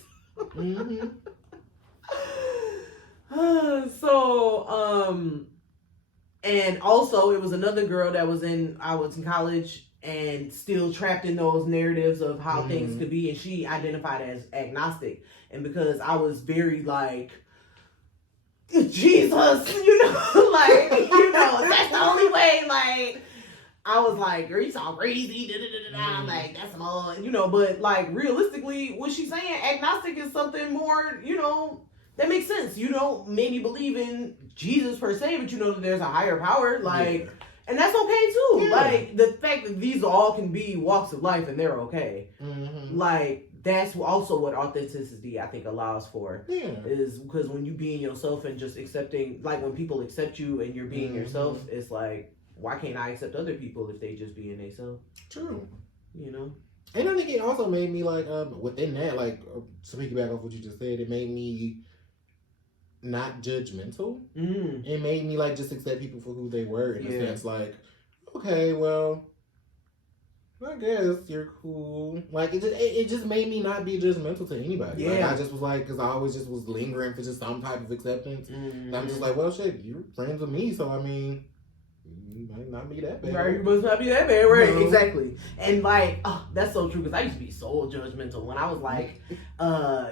and also it was another girl that I was in college and still trapped in those narratives of how things could be, and she identified as agnostic. And because I was very like, Jesus, you know, like, you know, that's the only way, like, I was like, girl, you sound crazy, I'm like, that's some old, you know, but like, realistically, what she's saying, agnostic is something more, you know, that makes sense. You don't maybe believe in Jesus per se, but you know that there's a higher power, like, and that's okay too. Yeah. Like, the fact that these all can be walks of life and they're okay. Like, that's also what authenticity, I think, allows for. Yeah. Is because when you being yourself and just accepting, like, when people accept you and you're being yourself, it's like, why can't I accept other people if they just being themselves? True. You know? And I think it also made me, like, within that, like, to piggyback off what you just said, it made me not judgmental. It made me, like, just accept people for who they were in a sense. Like, okay, well, I guess you're cool. Like, it just made me not be judgmental to anybody. Yeah. Like, I just was like, because I always just was lingering for just some type of acceptance. And I'm just like, well, shit, you're friends with me, so I mean, you might not be that bad. Right, you must not be that bad, right? No. Exactly. And like, oh, that's so true, because I used to be so judgmental when I was like,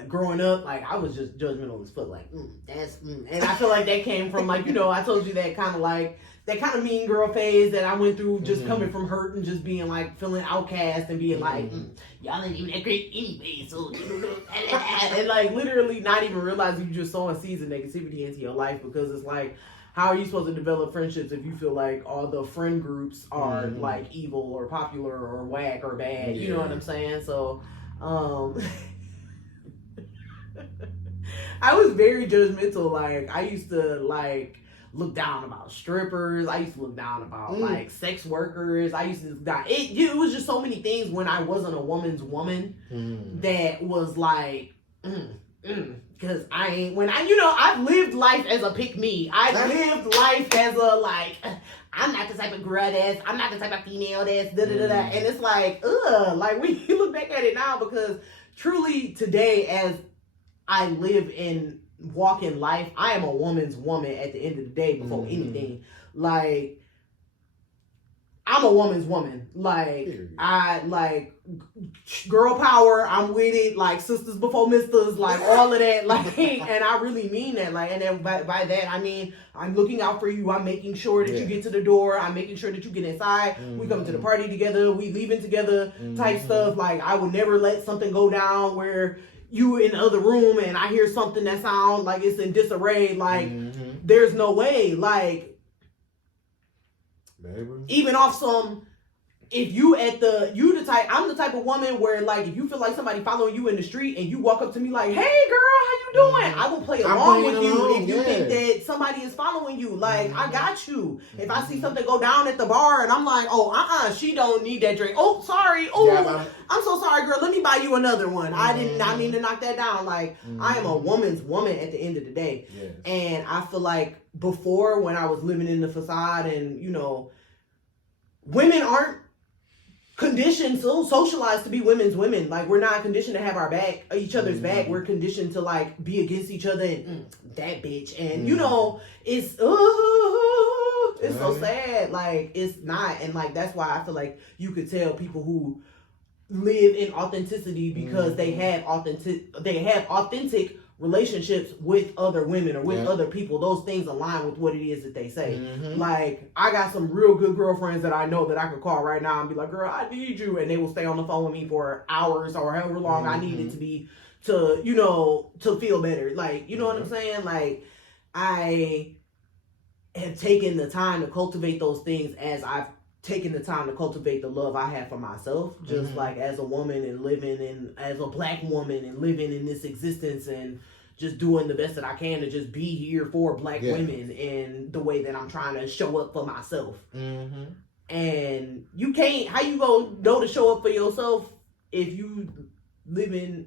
growing up. Like, I was just judgmental as fuck. Like, and I feel like that came from, like, you know, I told you that kind of like, that kind of mean girl phase that I went through, just coming from hurt and just being like, feeling outcast and being like, y'all ain't even that great anyway, so, and like, literally not even realizing you just sowing seeds of negativity into your life, because it's like, how are you supposed to develop friendships if you feel like all the friend groups are like evil or popular or whack or bad? You know what I'm saying? So, I was very judgmental. Like, I used to like look down about strippers. I used to look down about like sex workers. I used to look down. It was just so many things when I wasn't a woman's woman that was like, because I've lived life as a pick me. I've lived life as a like, I'm not the type of girl I'm not the type of female that's and it's like, like when you look back at it now, because truly today, as I live and walk in life, I am a woman's woman at the end of the day before anything. Like, I'm a woman's woman. Like, I like girl power. I'm with it. Like, sisters before misters. Like, all of that. Like, and I really mean that. Like, and then by that I mean I'm looking out for you. I'm making sure that you get to the door. I'm making sure that you get inside. We come to the party together. We leaving together. Type stuff. Like, I would never let something go down where you in the other room and I hear something that sounds like it's in disarray. Like, there's no way. Like, baby. Even off some, if I'm the type of woman where, like, if you feel like somebody following you in the street and you walk up to me like, hey girl, how you doing? I will play along with you if you think that somebody is following you. Like, I got you. If I see something go down at the bar and I'm like, oh, she don't need that drink. Oh, sorry. Oh, I'm so sorry, girl. Let me buy you another one. I did not mean to knock that down. Like, I am a woman's woman at the end of the day. Yes. And I feel like before, when I was living in the facade and, women aren't conditioned, so socialized to be women's women. Like, we're not conditioned to have our back, each other's back. We're conditioned to, like, be against each other and that bitch. And it's so sad. Like, it's not. And like, that's why I feel like you could tell people who live in authenticity because they have authentic relationships with other women or with other people. Those things align with what it is that they say. Like, I got some real good girlfriends that I know that I could call right now and be like, girl, I need you, and they will stay on the phone with me for hours or however long I need it to be to feel better. Like, you know what I'm saying? Like, I have taken the time to cultivate those things as I've taking the time to cultivate the love I have for myself, just like as a woman and as a black woman and living in this existence and just doing the best that I can to just be here for black women in the way that I'm trying to show up for myself. And you can't, how you gonna know to show up for yourself if you living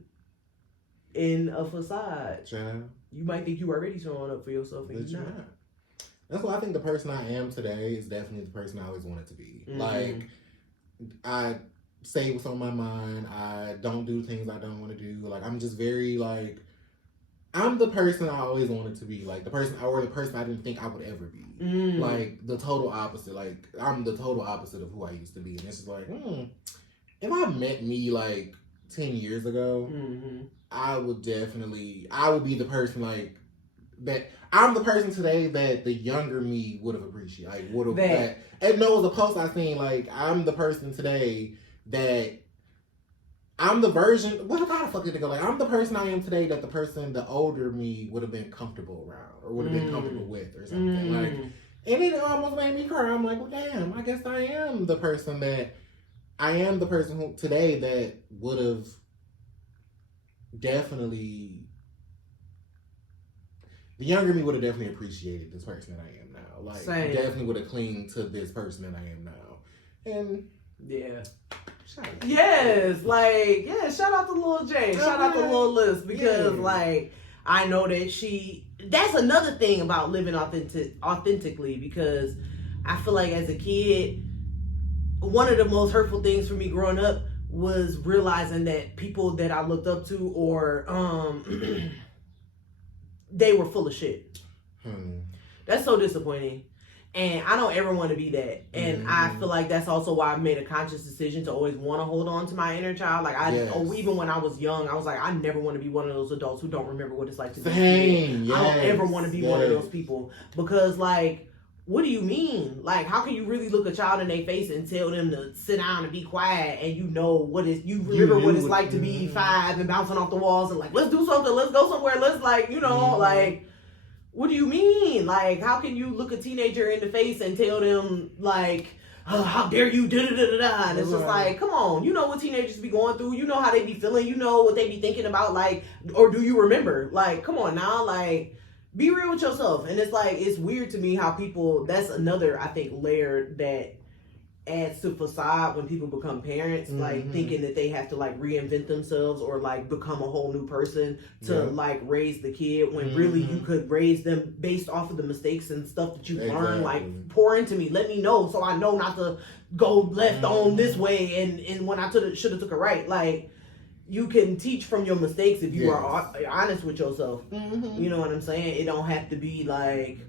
in a facade? Child. You might think you already showing up for yourself and you're not. That's why I think the person I am today is definitely the person I always wanted to be. Like, I say what's on my mind. I don't do things I don't want to do. Like, I'm just very, like, I'm the person I always wanted to be. Like, the person I didn't think I would ever be. Like, the total opposite. Like, I'm the total opposite of who I used to be. And it's just like, if I met me, like, 10 years ago, I would be the person, like, that I'm the person today that the younger me would have appreciated. Like, and no, it was a post I seen. Like, I'm the person today that I'm the version. How the fuck did it go? Like, I'm the person I am today that the older me would have been comfortable around or would have been comfortable with or something. Like, and it almost made me cry. I'm like, well, damn. I guess I am the person who today that would have definitely. The younger me would have definitely appreciated this person that I am now. Like, Same. Definitely would have clinged to this person that I am now. And shout out to Lil J. Shout out to Lil Liz because like I know that that's another thing about living authentically, because I feel like as a kid, one of the most hurtful things for me growing up was realizing that people that I looked up to or they were full of shit. That's so disappointing. And I don't ever want to be that. And I feel like that's also why I've made a conscious decision to always want to hold on to my inner child. Like, even when I was young, I was like, I never want to be one of those adults who don't remember what it's like to be a kid. I don't ever want to be one of those people. Because, like, what do you mean? Like, how can you really look a child in their face and tell them to sit down and be quiet and you remember what it's like to be 5 and bouncing off the walls and like, let's do something, let's go somewhere, let's like, like, what do you mean? Like, how can you look a teenager in the face and tell them like, oh, how dare you, da-da-da-da-da, and it's just like, come on, you know what teenagers be going through, you know how they be feeling, you know what they be thinking about, like, or do you remember? Like, come on now, like, be real with yourself. And it's like, it's weird to me how people, that's another, I think, layer that adds to facade when people become parents, like thinking that they have to like reinvent themselves or like become a whole new person to like raise the kid, when really you could raise them based off of the mistakes and stuff that you learned. Like, pour into me, let me know so I know not to go left on this way and when I should have took a right. Like, you can teach from your mistakes if you are honest with yourself. You know what I'm saying? It don't have to be like,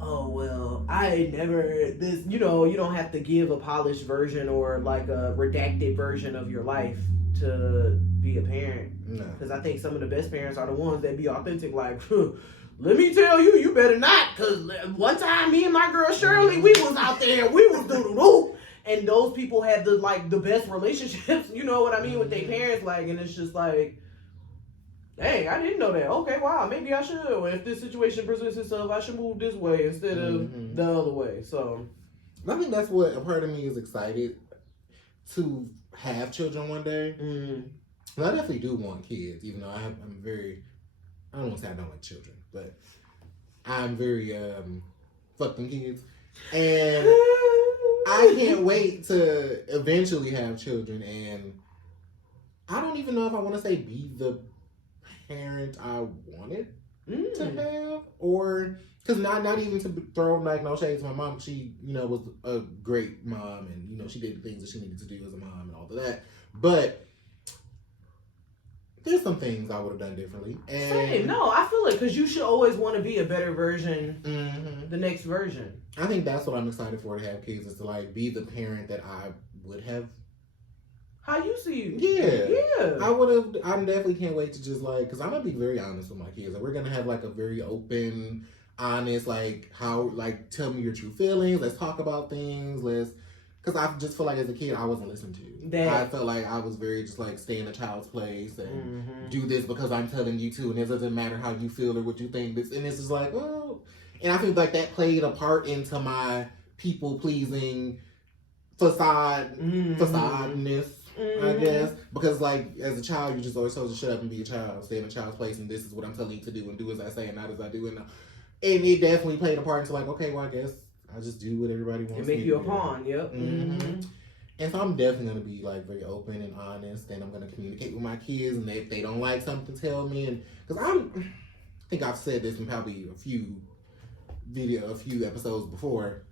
oh, well, you don't have to give a polished version or like a redacted version of your life to be a parent. No. Because I think some of the best parents are the ones that be authentic, like, let me tell you, you better not, because one time me and my girl Shirley, we was out there, we was doo-doo-doo. And those people have the best relationships, you know what I mean, with their parents, like, and it's just like, dang, I didn't know that. Okay, wow, maybe I should. Or if this situation presents itself, I should move this way instead of the other way. So I think that's what a part of me is excited to have children one day. I definitely do want kids, even though I'm very, I don't want to say I don't like children, but I'm very fuck them kids. And I can't wait to eventually have children, and I don't even know if I want to say be the parent I wanted to have, or because not even to throw like no shade to my mom. She was a great mom, and she did the things that she needed to do as a mom and all of that. But there's some things I would have done differently. And same. No, I feel it because you should always want to be a better version, the next version. I think that's what I'm excited for, to have kids, is to like be the parent that I would have. How you see you? Yeah. I definitely can't wait to just like, because I'm gonna be very honest with my kids, and we're gonna have like a very open, honest, like tell me your true feelings. Let's talk about things. Because I just feel like as a kid I wasn't listened to. I felt like I was very just like stay in a child's place and do this because I'm telling you to, and it doesn't matter how you feel or what you think. And it's just like, oh, and I feel like that played a part into my people pleasing facadeness. I guess, because like as a child you just always told to shut up and be a child, stay in a child's place, and this is what I'm telling you to do, and do as I say and not as I do, and it definitely played a part into like, okay, well I guess I just do what everybody wants. And make you a pawn. Yep. And so I'm definitely gonna be like very open and honest, and I'm gonna communicate with my kids, and if they don't like something, tell me. And because I think I've said this in probably a few episodes before,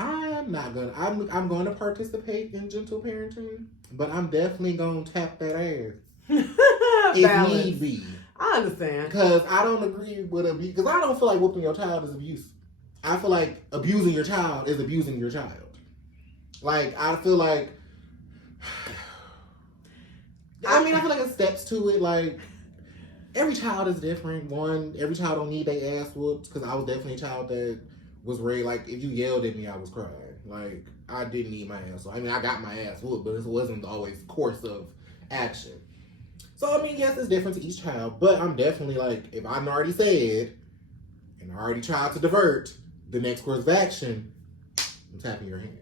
I'm going to participate in gentle parenting, but I'm definitely going to tap that ass if need be. I understand. Because I don't agree with abuse. Because I don't feel like whooping your child is abuse. I feel like abusing your child is abusing your child. Like, I feel like... I feel like there's steps to it. Like, every child is different. Every child don't need their ass whooped. Because I was definitely a child that was raised, like, if you yelled at me, I was crying. Like, I didn't need my ass. I got my ass whooped, but it wasn't always course of action. So, yes, it's different to each child, but I'm definitely like, if I'm already said, and I already tried to divert the next course of action, I'm tapping your hand.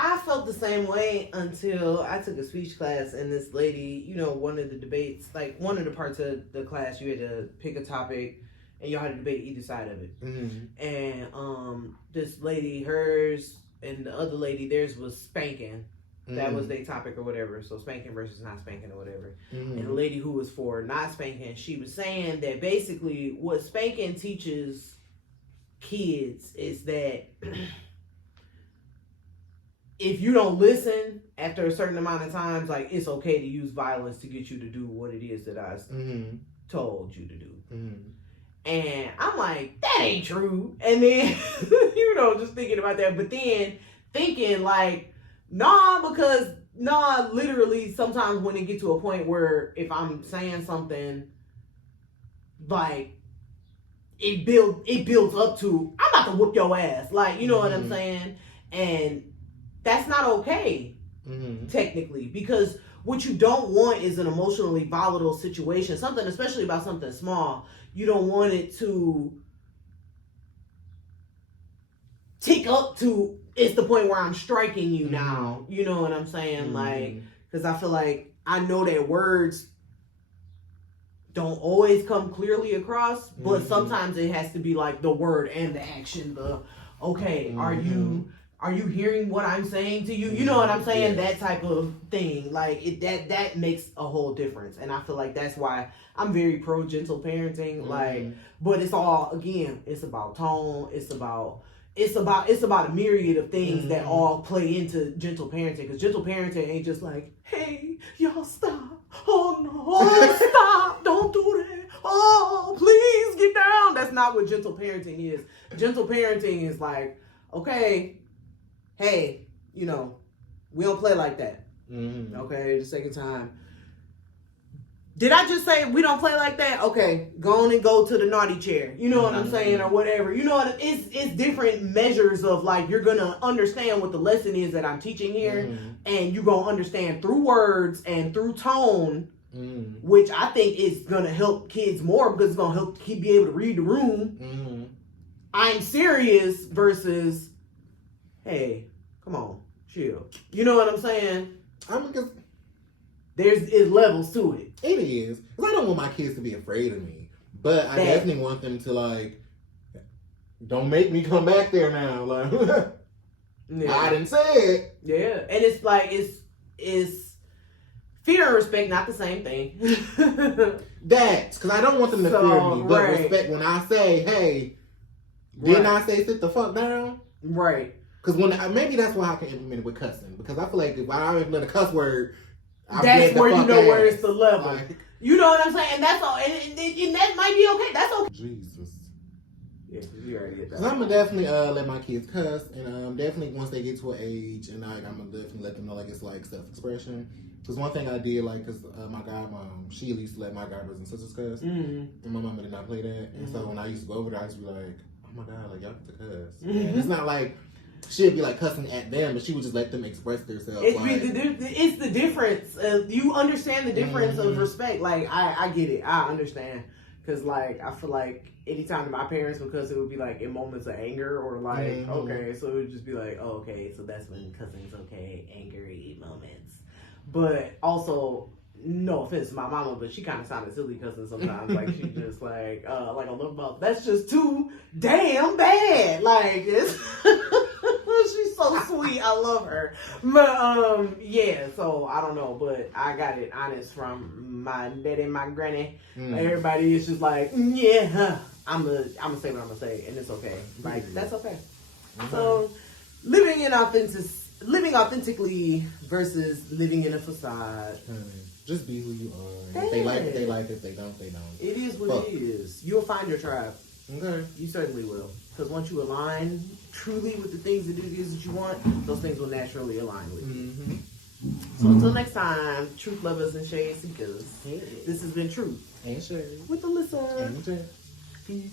I felt the same way until I took a speech class, and this lady, one of the debates, like one of the parts of the class, you had to pick a topic, and y'all had to debate either side of it. And this lady, hers, and the other lady, theirs was spanking. That was their topic or whatever. So spanking versus not spanking or whatever. And the lady who was for not spanking, she was saying that basically what spanking teaches kids is that if you don't listen after a certain amount of times, like, it's okay to use violence to get you to do what it is that I told you to do. And I'm like, that ain't true. And then, just thinking about that. But then thinking like, literally sometimes when it gets to a point where if I'm saying something, like, it builds up to, I'm about to whoop your ass. Like, you know what I'm saying? And that's not okay, technically, because what you don't want is an emotionally volatile situation, something, especially about something small. You don't want it to tick up to, it's the point where I'm striking you now. You know what I'm saying? Like, because I feel like I know that words don't always come clearly across, but sometimes it has to be like the word and the action. Are you hearing what I'm saying to you? You know what I'm saying? Yeah. That type of thing. Like, that makes a whole difference. And I feel like that's why I'm very pro gentle parenting. Like, but it's all, again, it's about tone. It's about a myriad of things that all play into gentle parenting. Because gentle parenting ain't just like, hey, y'all stop. Oh no, stop. Don't do that. Oh, please get down. That's not what gentle parenting is. Gentle parenting is like, okay, hey, we don't play like that. Okay, the second time. Did I just say we don't play like that? Okay, go on and go to the naughty chair. You know what I'm saying, or whatever. You know what? It's different measures of like you're gonna understand what the lesson is that I'm teaching here, and you're gonna understand through words and through tone, which I think is gonna help kids more because it's gonna help be able to read the room. I'm serious versus, hey, come on, chill. You know what I'm saying? There's levels to it. It is. Because I don't want my kids to be afraid of me. But I definitely want them to, like, don't make me come back there now. Like, I didn't say it. Yeah. And it's like, it's fear and respect, not the same thing. That's because I don't want them to fear me. But respect when I say, hey, didn't I say sit the fuck down? Right. Because maybe that's why I can implement it with cussing. Because I feel like if I implement a cuss word, that's where you know where it's the level. Like, you know what I'm saying? And that's all. And that might be okay. That's okay. Jesus. Yeah, you already get that. So I'm going to definitely let my kids cuss. And definitely once they get to an age, and I'm going to definitely let them know like it's like self-expression. Because one thing I did, like, because my godmom, she used to let my god brothers and sisters cuss. And my mama did not play that. And so when I used to go over there, I used to be like, oh my God, like, y'all get to cuss. And it's not like she'd be like cussing at them, but she would just let them express themselves. It's the difference. You understand the difference of respect. Like, I get it. I understand. Because, like, I feel like anytime my parents would cuss, it would be like in moments of anger or like, okay. So it would just be like, oh, okay. So that's when cussing's okay. Angry moments. But also, no offense to my mama, but she kind of sounded silly cussing sometimes. Like, she just like a little mouth. That's just too damn bad. Like, it's she's so sweet. I love her. But, yeah, so I don't know. But I got it honest from my daddy and my granny. Everybody is just like, yeah, I'm gonna say what I'm gonna say. And it's okay. Like, that's okay. So, living authentically versus living in a facade. Just be who you are. If they like it, they like it. If they don't, they don't. It is what it is. You'll find your tribe. Okay. You certainly will. Because once you align truly with the things that it is that you want, those things will naturally align with you. So until next time, truth lovers and shade seekers, this has been Truth and Shade with Alyssa. and Jeff. Peace.